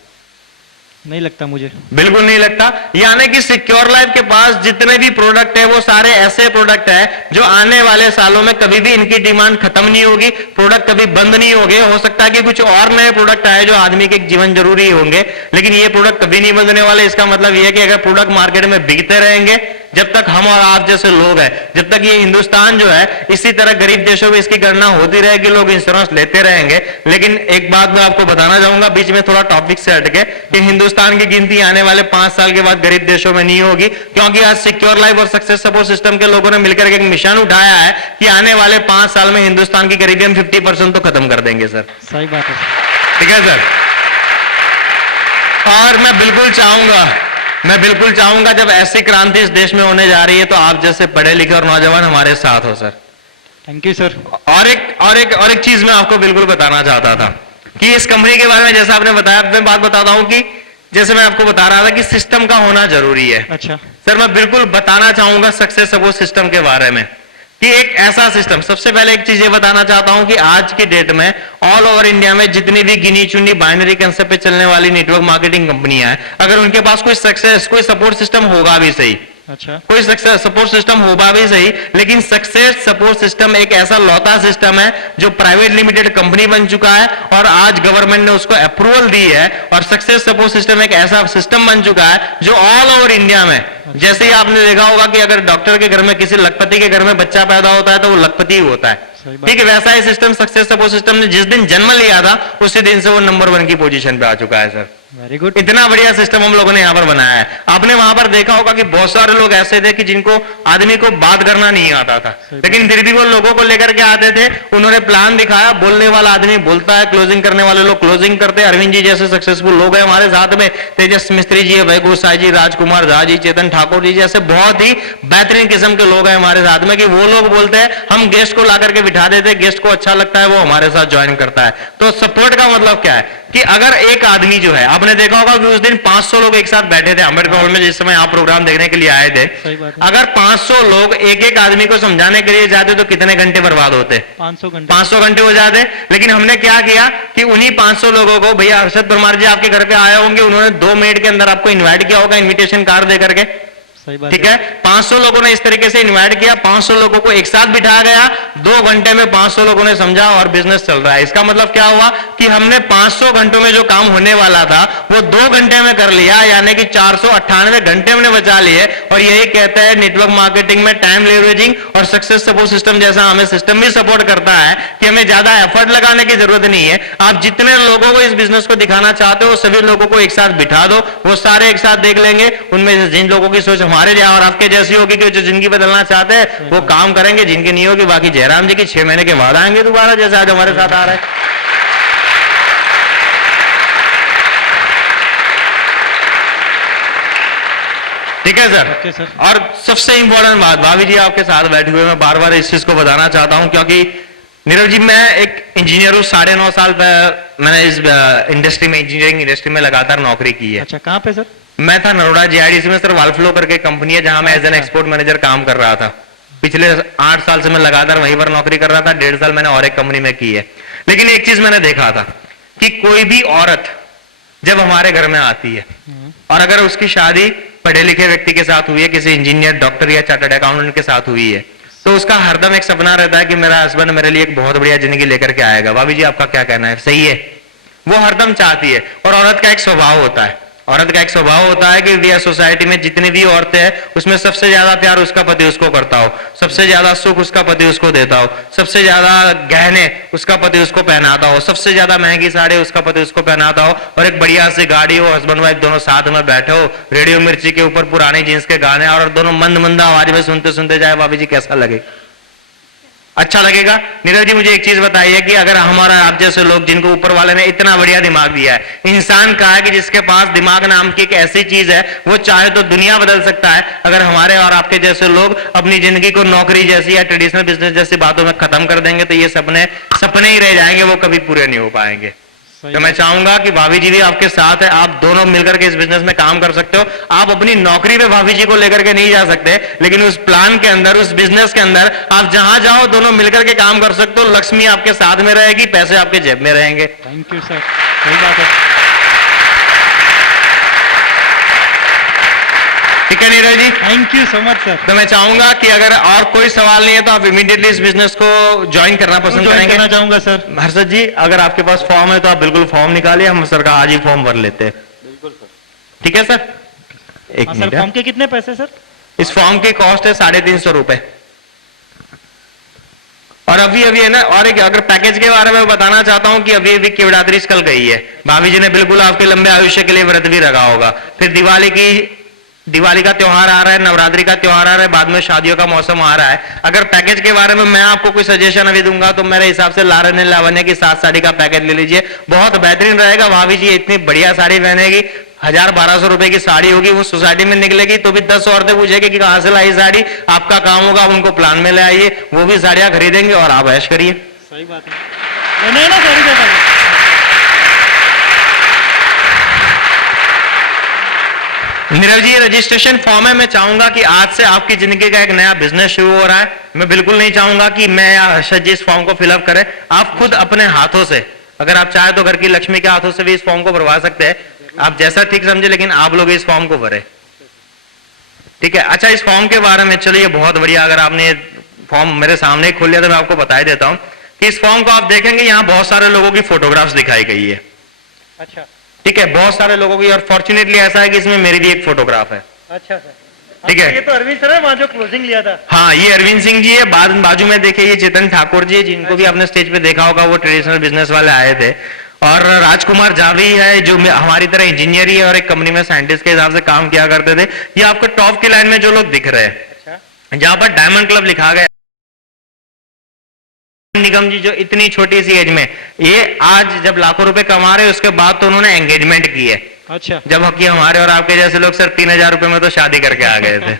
नहीं लगता मुझे। बिल्कुल नहीं लगता। यानी कि सिक्योर लाइफ के पास जितने भी प्रोडक्ट है वो सारे ऐसे प्रोडक्ट है जो आने वाले सालों में कभी भी इनकी डिमांड खत्म नहीं होगी, प्रोडक्ट कभी बंद नहीं होंगे। हो सकता है कि कुछ और नए प्रोडक्ट आए जो आदमी के जीवन जरूरी होंगे, लेकिन ये प्रोडक्ट कभी नहीं बंदने वाले। इसका मतलब यह है कि अगर प्रोडक्ट मार्केट में बिकते रहेंगे, जब तक हम और आप जैसे लोग हैं, जब तक ये हिंदुस्तान जो है इसी तरह गरीब देशों में इसकी गणना होती रहेगी, लोग इंश्योरेंस लेते रहेंगे। लेकिन एक बात मैं आपको बताना चाहूंगा बीच में थोड़ा टॉपिक से हटके, कि हिंदुस्तान की गिनती आने वाले 5 साल के बाद गरीब देशों में नहीं होगी, क्योंकि आज सिक्योर लाइफ और सक्सेस सपोर्ट सिस्टम के लोगों ने मिलकर एक मिशन उठाया है कि आने वाले 5 साल में हिंदुस्तान की गरीबी हम 50% तो खत्म कर देंगे सर। सही बात है। ठीक है सर। और मैं बिल्कुल चाहूंगा जब ऐसी क्रांति इस देश में होने जा रही है तो आप जैसे पढ़े लिखे और नौजवान हमारे साथ हो सर। Thank you sir. और एक चीज मैं आपको बिल्कुल बताना चाहता था कि इस कंपनी के बारे में, जैसा आपने बताया, मैं बात बताता हूं कि जैसे मैं आपको बता रहा था कि सिस्टम का होना जरूरी है। अच्छा सर, मैं बिल्कुल बताना चाहूंगा सक्सेस सपोर्ट सिस्टम के बारे में कि एक ऐसा सिस्टम, सबसे पहले एक चीज ये बताना चाहता हूं कि आज की डेट में ऑल ओवर इंडिया में जितनी भी गिनी चुनी बाइनरी कंसेप्ट पे चलने वाली नेटवर्क मार्केटिंग कंपनियां हैं, अगर उनके पास कोई सपोर्ट सिस्टम होगा भी सही, अच्छा कोई सक्सेस सपोर्ट सिस्टम होगा भी सही, लेकिन सक्सेस सपोर्ट सिस्टम एक ऐसा लौता सिस्टम है जो प्राइवेट लिमिटेड कंपनी बन चुका है और आज गवर्नमेंट ने उसको अप्रूवल दी है। और सक्सेस सपोर्ट सिस्टम एक ऐसा सिस्टम बन चुका है जो ऑल ओवर इंडिया में, जैसे ही आपने देखा होगा कि अगर डॉक्टर के घर में, किसी लखपति के घर में बच्चा पैदा होता है तो वो लखपति ही होता है। ठीक है, वैसा ही सिस्टम सक्सेस सपोर्ट सिस्टम ने जिस दिन जन्म लिया था उसी दिन से वो नंबर 1 की पोजीशन पे आ चुका है सर। Very good. इतना बढ़िया सिस्टम हम लोगों ने यहाँ पर बनाया है। आपने वहां पर देखा होगा कि बहुत सारे लोग ऐसे थे कि जिनको आदमी को बात करना नहीं आता था, लेकिन फिर भी वो लोगों को लेकर के आते थे, उन्होंने प्लान दिखाया। बोलने वाला आदमी बोलता है, क्लोजिंग करने वाले लोग क्लोजिंग करते हैं। अरविंद जी जैसे सक्सेसफुल लोग हैं हमारे साथ में, तेजस मिस्त्री जी, वैभव साई जी, राजकुमार झा जी, चेतन ठाकुर जी जैसे बहुत ही बेहतरीन किस्म के लोग हैं हमारे साथ में, कि वो लोग बोलते हैं, हम गेस्ट को ला करके बिठा देते, गेस्ट को अच्छा लगता है, वो हमारे साथ ज्वाइन करता है। तो सपोर्ट का मतलब क्या है कि अगर एक आदमी जो है, आपने देखा होगा कि उस दिन 500 लोग एक साथ बैठे थे अम्बेडकर हॉल में जिस समय आप प्रोग्राम देखने के लिए आए थे। सही बात है। अगर 500 लोग एक एक आदमी को समझाने के लिए जाते तो कितने घंटे बर्बाद होते? 500 घंटे। 500 घंटे हो जाते। लेकिन हमने क्या किया कि उन्हीं 500 लोगों को, भैया हर्षद परमार जी आपके घर पे आए होंगे, उन्होंने 2 मिनट के अंदर आपको इन्वाइट किया होगा इन्विटेशन कार्ड दे करके। सही बात ठीक है, 500 लोगों ने इस तरीके से इनवाइट किया, 500 लोगों को एक साथ बिठाया गया, 2 घंटे में 500 लोगों ने समझा और बिजनेस चल रहा है। इसका मतलब क्या हुआ कि हमने 500 घंटों में जो काम होने वाला था वो 2 घंटे में कर लिया, यानी कि 498 घंटे हमने बचा लिए। और यही कहते हैं नेटवर्क मार्केटिंग में टाइम लेवरेजिंग और सक्सेस सपोर्ट सिस्टम जैसा हमें सिस्टम भी सपोर्ट करता है कि हमें ज्यादा एफर्ट लगाने की जरूरत नहीं है। आप जितने लोगों को इस बिजनेस को दिखाना चाहते हो सभी लोगों को एक साथ बिठा दो, वो सारे एक साथ देख लेंगे। उनमें से जिन लोगों की सोच हमारे और आपके जैसी होगी कि जो जिंदगी बदलना चाहते हैं वो काम करेंगे, जिनकी नहीं होगी बाकी जयराम जी की 6 महीने के बाद आएंगे दोबारा, जैसे आज हमारे साथ आ रहा है। ठीक है सर। Okay sir. और सबसे इंपॉर्टेंट बात, भाभी जी आपके साथ बैठे हुए मैं बार बार इस चीज को बताना चाहता हूं क्योंकि नीरव जी मैं एक इंजीनियर हूं, 9.5 साल मैंने इस इंडस्ट्री में, इंजीनियरिंग इंडस्ट्री में लगातार नौकरी की है। अच्छा, कहाँ पे सर? मैं था नरोड़ा जीआईडीसी में सर, वालफ्लो करके कंपनी है जहां मैं एज एन एक्सपोर्ट मैनेजर काम कर रहा था। पिछले 8 साल से मैं लगातार वहीं पर नौकरी कर रहा था, 1.5 साल मैंने और एक कंपनी में की है। लेकिन एक चीज मैंने देखा था कि कोई भी औरत जब हमारे घर में आती है और अगर उसकी शादी पढ़े लिखे व्यक्ति के साथ हुई है, किसी इंजीनियर, डॉक्टर या चार्टर्ड अकाउंटेंट के साथ हुई है, तो उसका हरदम एक सपना रहता है कि मेरा हस्बैंड मेरे लिए एक बहुत बढ़िया जिंदगी लेकर के आएगा। भाभी जी आपका क्या कहना है, सही है? वो हरदम चाहती है। और औरत का एक स्वभाव होता है, औरत का एक स्वभाव होता है कि इंडिया सोसाइटी में जितनी भी औरतें हैं उसमें सबसे ज्यादा प्यार उसका पति उसको करता हो, सबसे ज्यादा सुख उसका पति उसको देता हो, सबसे ज्यादा गहने उसका पति उसको पहनाता हो, सबसे ज्यादा महंगी साड़ी उसका पति उसको पहनाता हो, और एक बढ़िया सी गाड़ी हो, हस्बैंड वाइफ दोनों साथ में बैठे हो, रेडियो मिर्ची के ऊपर पुराने जींस के गाने और दोनों मंद मंद आवाज में सुनते सुनते जाए। भाभी जी कैसा लगे? अच्छा लगेगा? नीरज जी मुझे एक चीज बताइए कि अगर हमारा आप जैसे लोग जिनको ऊपर वाले ने इतना बढ़िया दिमाग दिया है, इंसान कहा है कि जिसके पास दिमाग नाम की एक ऐसी चीज है वो चाहे तो दुनिया बदल सकता है। अगर हमारे और आपके जैसे लोग अपनी जिंदगी को नौकरी जैसी या ट्रेडिशनल बिजनेस जैसी बातों में खत्म कर देंगे तो ये सपने सपने ही रह जाएंगे, वो कभी पूरे नहीं हो पाएंगे। तो मैं चाहूंगा कि भाभी जी भी आपके साथ है, आप दोनों मिलकर के इस बिजनेस में काम कर सकते हो। आप अपनी नौकरी पे भाभी जी को लेकर के नहीं जा सकते, लेकिन उस प्लान के अंदर, उस बिजनेस के अंदर आप जहां जाओ दोनों मिलकर के काम कर सकते हो। लक्ष्मी आपके साथ में रहेगी, पैसे आपके जेब में रहेंगे। थैंक यू सर, सही बात है। ठीक है Neeraj ji, thank you so much sir. तो मैं चाहूंगा कि अगर और कोई सवाल नहीं है तो आप इमीडिएटली इस बिजनेस को ज्वाइन करना पसंद ज्वाइन करेंगे? करना चाहूंगा सर। हर्षद जी अगर आपके पास फॉर्म है तो आप बिल्कुल फॉर्म निकालिए, हम सर का आज ही फॉर्म भर लेते हैं। बिल्कुल सर। ठीक है सर, एक हाँ मिनट सर, है। फॉर्म के कितने पैसे सर? इस फॉर्म की कॉस्ट है 350 रुपए। और अभी अभी है ना, और एक अगर पैकेज के बारे में बताना चाहता हूं कि अभी अभी केवड़ाद्री कल गई है, भाभी जी ने बिल्कुल आपके लंबे आयुष्य के लिए व्रत भी रखा होगा। फिर दिवाली का त्योहार आ रहा है, नवरात्रि का त्योहार आ रहा है, बाद में शादियों का मौसम आ रहा है। अगर पैकेज के बारे में मैं आपको कोई सजेशन अभी दूंगा तो मेरे हिसाब से लारन लावण्य की 7 साड़ी का पैकेज ले लीजिए, बहुत बेहतरीन रहेगा। भाभी जी इतनी बढ़िया साड़ी पहनेगी, 1000-1200 रुपए की साड़ी होगी, वो सोसाइटी में निकलेगी तो भी 10 औरतें पूछेगी कि कहां से लाई साड़ी। आपका काम होगा उनको प्लान में ले आइए, वो भी साड़ियां खरीदेंगे और आप ऐश करिए। सही बात है। नहीं ना साड़ी का नीरव जी रजिस्ट्रेशन फॉर्म है, मैं चाहूंगा कि आज से आपकी जिंदगी का एक नया बिजनेस शुरू हो रहा है। मैं बिल्कुल नहीं चाहूंगा कि मैं या हर्षद जी इस फॉर्म को फिलअप करें, आप खुद अपने हाथों से, अगर आप चाहे तो घर की लक्ष्मी के हाथों से भी इस फॉर्म को भरवा सकते हैं, आप जैसा ठीक समझे, लेकिन आप लोग इस फॉर्म को भरे। ठीक है, अच्छा इस फॉर्म के बारे में चलिए बहुत बढ़िया, अगर आपने फॉर्म मेरे सामने खोल लिया तो मैं आपको बता ही देता हूं कि इस फॉर्म को आप देखेंगे यहाँ बहुत सारे लोगों की फोटोग्राफ्स दिखाई गई है। अच्छा ठीक है, बहुत सारे लोगों की, और फॉर्चुनेटली ऐसा है कि इसमें मेरी भी एक फोटोग्राफ है। अच्छा सर, ठीक है। ये तो अरविंद सर है वहाँ जो क्लोजिंग लिया था। हाँ, ये अरविंद सिंह जी है, बाजू में देखिए ये चेतन ठाकुर जी है, जिनको भी आपने स्टेज पे देखा होगा, वो ट्रेडिशनल बिजनेस वाले आए थे। और राजकुमार जावी है जो हमारी तरह इंजीनियर ही है और एक कंपनी में साइंटिस्ट के हिसाब से काम किया करते थे। ये आपको टॉप की लाइन में जो लोग दिख रहे हैं, अच्छा, जहां पर डायमंड क्लब लिखा गया, निगम जी जो इतनी छोटी सी एज में, ये आज जब लाखों रुपए कमा रहे, उसके बाद तो उन्होंने एंगेजमेंट की है। अच्छा, जब कि हमारे और आपके जैसे लोग सर 3000 रुपए में तो शादी करके आ गए थे।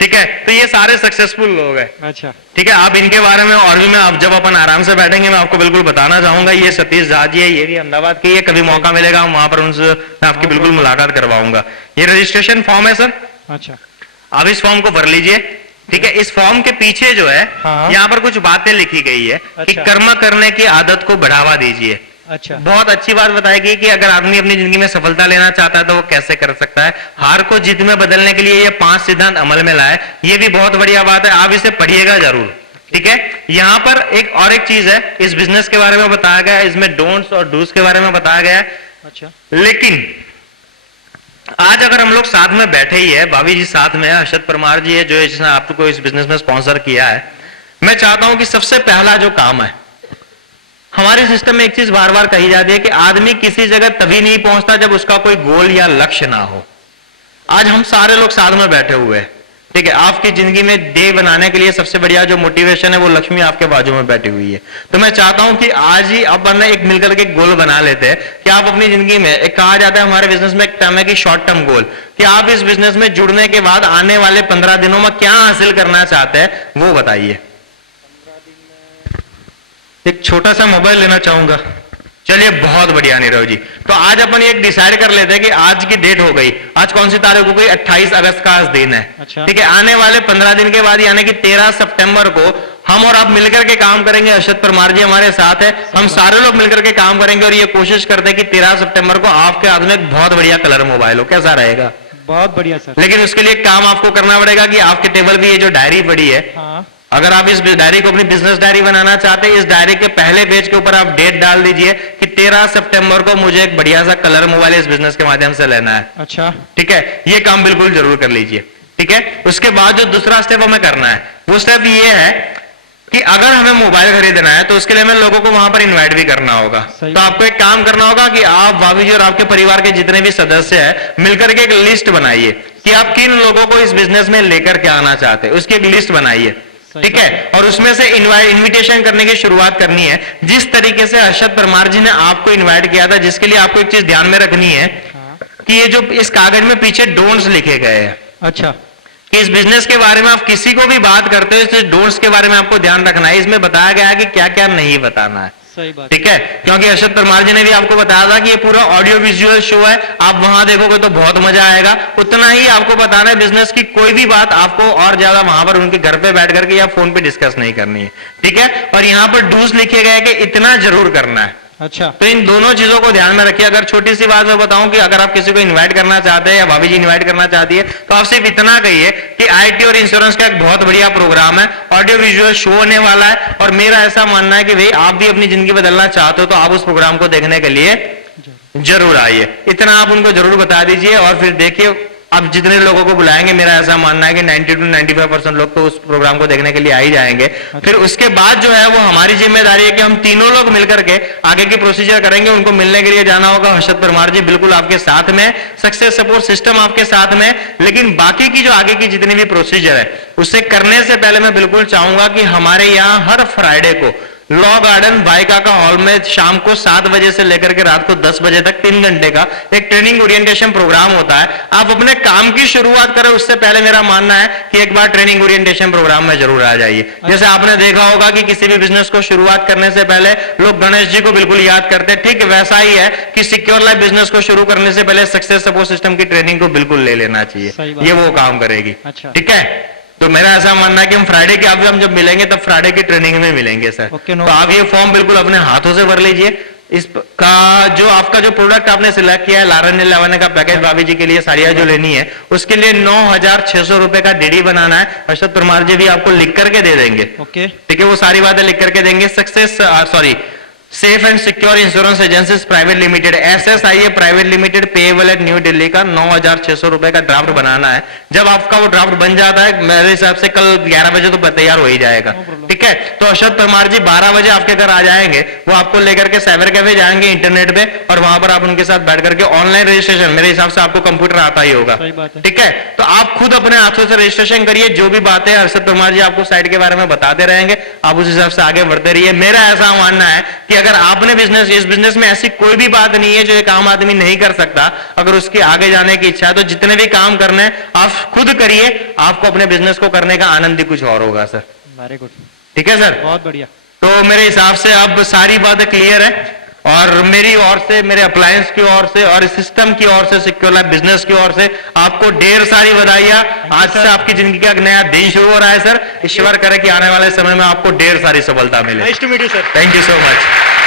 ठीक है, तो ये सारे सक्सेसफुल लोग हैं। अच्छा ठीक है, आप इनके बारे में और भी मैं आप जब अपन आराम से बैठेंगे मैं आपको बिल्कुल बताना चाहूंगा। ये सतीश झा जी है, ये भी अहमदाबाद के, ये कभी मौका मिलेगा हम वहां पर उनसे मैं आपकी बिल्कुल मुलाकात करवाऊंगा। ये रजिस्ट्रेशन फॉर्म है सर, अच्छा आप इस फॉर्म को भर लीजिए। ठीक है, इस फॉर्म के पीछे जो है हाँ। यहाँ पर कुछ बातें लिखी गई है कि अच्छा। कर्म करने की आदत को बढ़ावा दीजिए। अच्छा बहुत अच्छी बात बताएगी कि अगर आदमी अपनी जिंदगी में सफलता लेना चाहता है तो वो कैसे कर सकता है। हार को जीत में बदलने के लिए ये 5 सिद्धांत अमल में लाए, ये भी बहुत बढ़िया बात है, आप इसे पढ़िएगा जरूर। ठीक है, यहां पर एक चीज है, इस बिजनेस के बारे में बताया गया है, इसमें डोंट्स और डूज के बारे में बताया गया है। अच्छा लेकिन आज अगर हम लोग साथ में बैठे ही है, भाभी जी साथ में है, अर्शद परमार जी है जो जिसने आपको इस बिजनेस में स्पॉन्सर किया है, मैं चाहता हूं कि सबसे पहला जो काम है, हमारे सिस्टम में एक चीज बार बार कही जाती है कि आदमी किसी जगह तभी नहीं पहुंचता जब उसका कोई गोल या लक्ष्य ना हो। आज हम सारे लोग साथ में बैठे हुए हैं। ठीक है, आपकी जिंदगी में डे बनाने के लिए सबसे बढ़िया जो मोटिवेशन है वो लक्ष्मी आपके बाजू में बैठी हुई है। तो मैं चाहता हूं कि आज ही अब वरना एक मिलकर के गोल बना लेते हैं कि आप अपनी जिंदगी में, एक कहा जाता है हमारे बिजनेस में एक टर्म है कि शॉर्ट टर्म गोल, कि आप इस बिजनेस में जुड़ने के बाद आने वाले 15 दिनों में क्या हासिल करना चाहते हैं वो बताइए। एक छोटा सा मोबाइल लेना चाहूंगा। चलिए बहुत बढ़िया नीरव जी, तो आज अपन एक डिसाइड कर लेते हैं कि आज की डेट हो गई, आज कौन सी तारीख हो गई, 28 अगस्त का आज दिन है। अच्छा। ठीक है, आने वाले 15 दिन के बाद यानी कि 13 सितंबर को हम और आप मिलकर के काम करेंगे। अर्शद परमार जी हमारे साथ है, हम सारे लोग मिलकर के काम करेंगे और ये कोशिश करते हैं कि 13 सितंबर को आपके हाथ में एक बहुत बढ़िया कलर मोबाइल हो। कैसा रहेगा? बहुत बढ़िया सर। लेकिन उसके लिए काम आपको करना पड़ेगा कि आपके टेबल पे ये जो डायरी पड़ी है, हाँ अगर आप इस डायरी को अपनी बिजनेस डायरी बनाना चाहते हैं, इस डायरी के पहले पेज के ऊपर आप डेट डाल दीजिए कि 13 सितंबर को मुझे एक बढ़िया सा कलर मोबाइल इस बिजनेस के माध्यम से लेना है। अच्छा ठीक है, ये काम बिल्कुल जरूर कर लीजिए। ठीक है, उसके बाद जो दूसरा स्टेप हमें करना है वो स्टेप ये है कि अगर हमें मोबाइल खरीदना है तो उसके लिए हमें लोगों को वहां पर इन्वाइट भी करना होगा। सही। तो आपको एक काम करना होगा कि आप भाभी जी और आपके परिवार के जितने भी सदस्य हैं मिलकर के एक लिस्ट बनाइए कि आप किन लोगों को इस बिजनेस में लेकर के आना चाहते हैं, उसकी एक लिस्ट बनाइए। सही ठीक है, और उसमें से इनविटेशन करने की शुरुआत करनी है जिस तरीके से अर्शद परमार जी ने आपको इन्वाइट किया था, जिसके लिए आपको एक चीज ध्यान में रखनी है हाँ कि ये जो इस कागज में पीछे डोंट्स लिखे गए हैं अच्छा कि इस बिजनेस के बारे में आप किसी को भी बात करते हो इस डोंट्स के बारे में आपको ध्यान रखना है। इसमें बताया गया है कि क्या क्या नहीं बताना है। सही बात। ठीक है, क्योंकि अर्शद परमार जी ने भी आपको बताया था कि ये पूरा ऑडियो विजुअल शो है, आप वहां देखोगे तो बहुत मजा आएगा। उतना ही आपको बताना है, बिजनेस की कोई भी बात आपको और ज्यादा वहां पर उनके घर पे बैठ करके या फोन पे डिस्कस नहीं करनी है। ठीक है, और यहाँ पर डूज लिखे गए कि इतना जरूर करना है। अच्छा तो इन दोनों चीजों को ध्यान में रखिए। अगर छोटी सी बात मैं बताऊं कि अगर आप किसी को इनवाइट करना चाहते हैं या भाभी जी इनवाइट करना चाहती है तो आप सिर्फ इतना कहिए कि आईटी और इंश्योरेंस का एक बहुत बढ़िया प्रोग्राम है, ऑडियो विजुअल शो होने वाला है और मेरा ऐसा मानना है कि भाई आप भी अपनी जिंदगी बदलना चाहते हो तो आप उस प्रोग्राम को देखने के लिए जरूर आइए। इतना आप उनको जरूर बता दीजिए और फिर देखिए अब जितने लोगों को बुलाएंगे, मेरा ऐसा मानना है कि 90 to 95% लोग तो उस प्रोग्राम को देखने के लिए आ ही जाएंगे। फिर उसके बाद जो है वो हमारी जिम्मेदारी है कि हम तीनों लोग मिलकर के आगे की प्रोसीजर करेंगे। उनको मिलने के लिए जाना होगा। अर्शद परमार जी बिल्कुल आपके साथ में, सक्सेस सपोर्ट सिस्टम आपके साथ में, लेकिन बाकी की जो आगे की जितनी भी प्रोसीजर है उससे करने से पहले मैं बिल्कुल चाहूंगा कि हमारे यहाँ हर फ्राइडे को लॉ गार्डन भाईकाका हॉल में शाम को 7 बजे से लेकर के रात को 10 बजे तक 3 घंटे का एक ट्रेनिंग ओरिएंटेशन प्रोग्राम होता है। आप अपने काम की शुरुआत करें उससे पहले मेरा मानना है कि एक बार ट्रेनिंग ओरिएंटेशन प्रोग्राम में जरूर आ जाइए। जैसे आपने देखा होगा कि किसी भी बिजनेस को शुरुआत करने से पहले लोग गणेश जी को बिल्कुल याद करते हैं, ठीक वैसा ही है कि सिक्योर लाइफ बिजनेस को शुरू करने से पहले सक्सेस सपोर्ट सिस्टम की ट्रेनिंग को बिल्कुल ले लेना सही चाहिए। बात। ये वो काम करेगी। अच्छा। ठीक है, तो मेरा ऐसा मानना है कि हम फ्राइडे के आप हम जब मिलेंगे तब फ्राइडे की ट्रेनिंग में मिलेंगे सर। ओके, नो तो आप ये फॉर्म बिल्कुल अपने हाथों से भर लीजिए। इसका जो आपका जो प्रोडक्ट आपने सिलेक्ट किया है लारन 11 का पैकेज भाभी जी के लिए साड़ियां जो लेनी है उसके लिए 9,600 रुपए का डीडी बनाना है। अर्शद परमार जी भी आपको लिख करके दे देंगे। ओके ठीक है, वो सारी बातें लिख करके देंगे। Safe and secure insurance agencies private limited SSIA private limited payable eight new Delhi का 9,600 रुपए का ड्राफ्ट बनाना है। जब आपका वो ड्राफ्ट बन जाता है मेरे हिसाब से कल 11 बजे तो तैयार हो ही जाएगा। ठीक है, तो अर्शद परमार जी 12 बजे आपके घर आ जाएंगे। वो आपको लेकर के साइबर कैफे जाएंगे इंटरनेट पे और वहां पर आप उनके साथ बैठ करके ऑनलाइन रजिस्ट्रेशन, मेरे हिसाब से आपको कंप्यूटर आता ही होगा। सही बात है। ठीक है, तो आप खुद अपने हाथों से रजिस्ट्रेशन करिए। जो भी बातें अर्शद परमार जी आपको साइट के बारे में बताते रहेंगे आप उस हिसाब से आगे बढ़ते रहिए। मेरा ऐसा मानना है कि अगर आपने बिजनेस, इस बिजनेस में ऐसी कोई भी बात नहीं है जो एक आम आदमी नहीं कर सकता। अगर उसके आगे जाने की इच्छा है तो जितने भी काम करने हैं आप खुद करिए, आपको अपने बिजनेस को करने का आनंद ही कुछ और होगा सर। वेरी गुड, ठीक है सर। बहुत बढ़िया। तो मेरे हिसाब से अब सारी बातें क्लियर है, और मेरी ओर से, मेरे अप्लायंस की ओर से और इस सिस्टम की ओर से, सिक्योर लाइफ बिजनेस की ओर से आपको ढेर सारी बधाइयां। आज से आपकी जिंदगी का एक नया दिन शुरू हो रहा है सर। ईश्वर करे कि आने वाले समय में आपको ढेर सारी सफलता मिले। Nice to meet you sir. Thank you so much.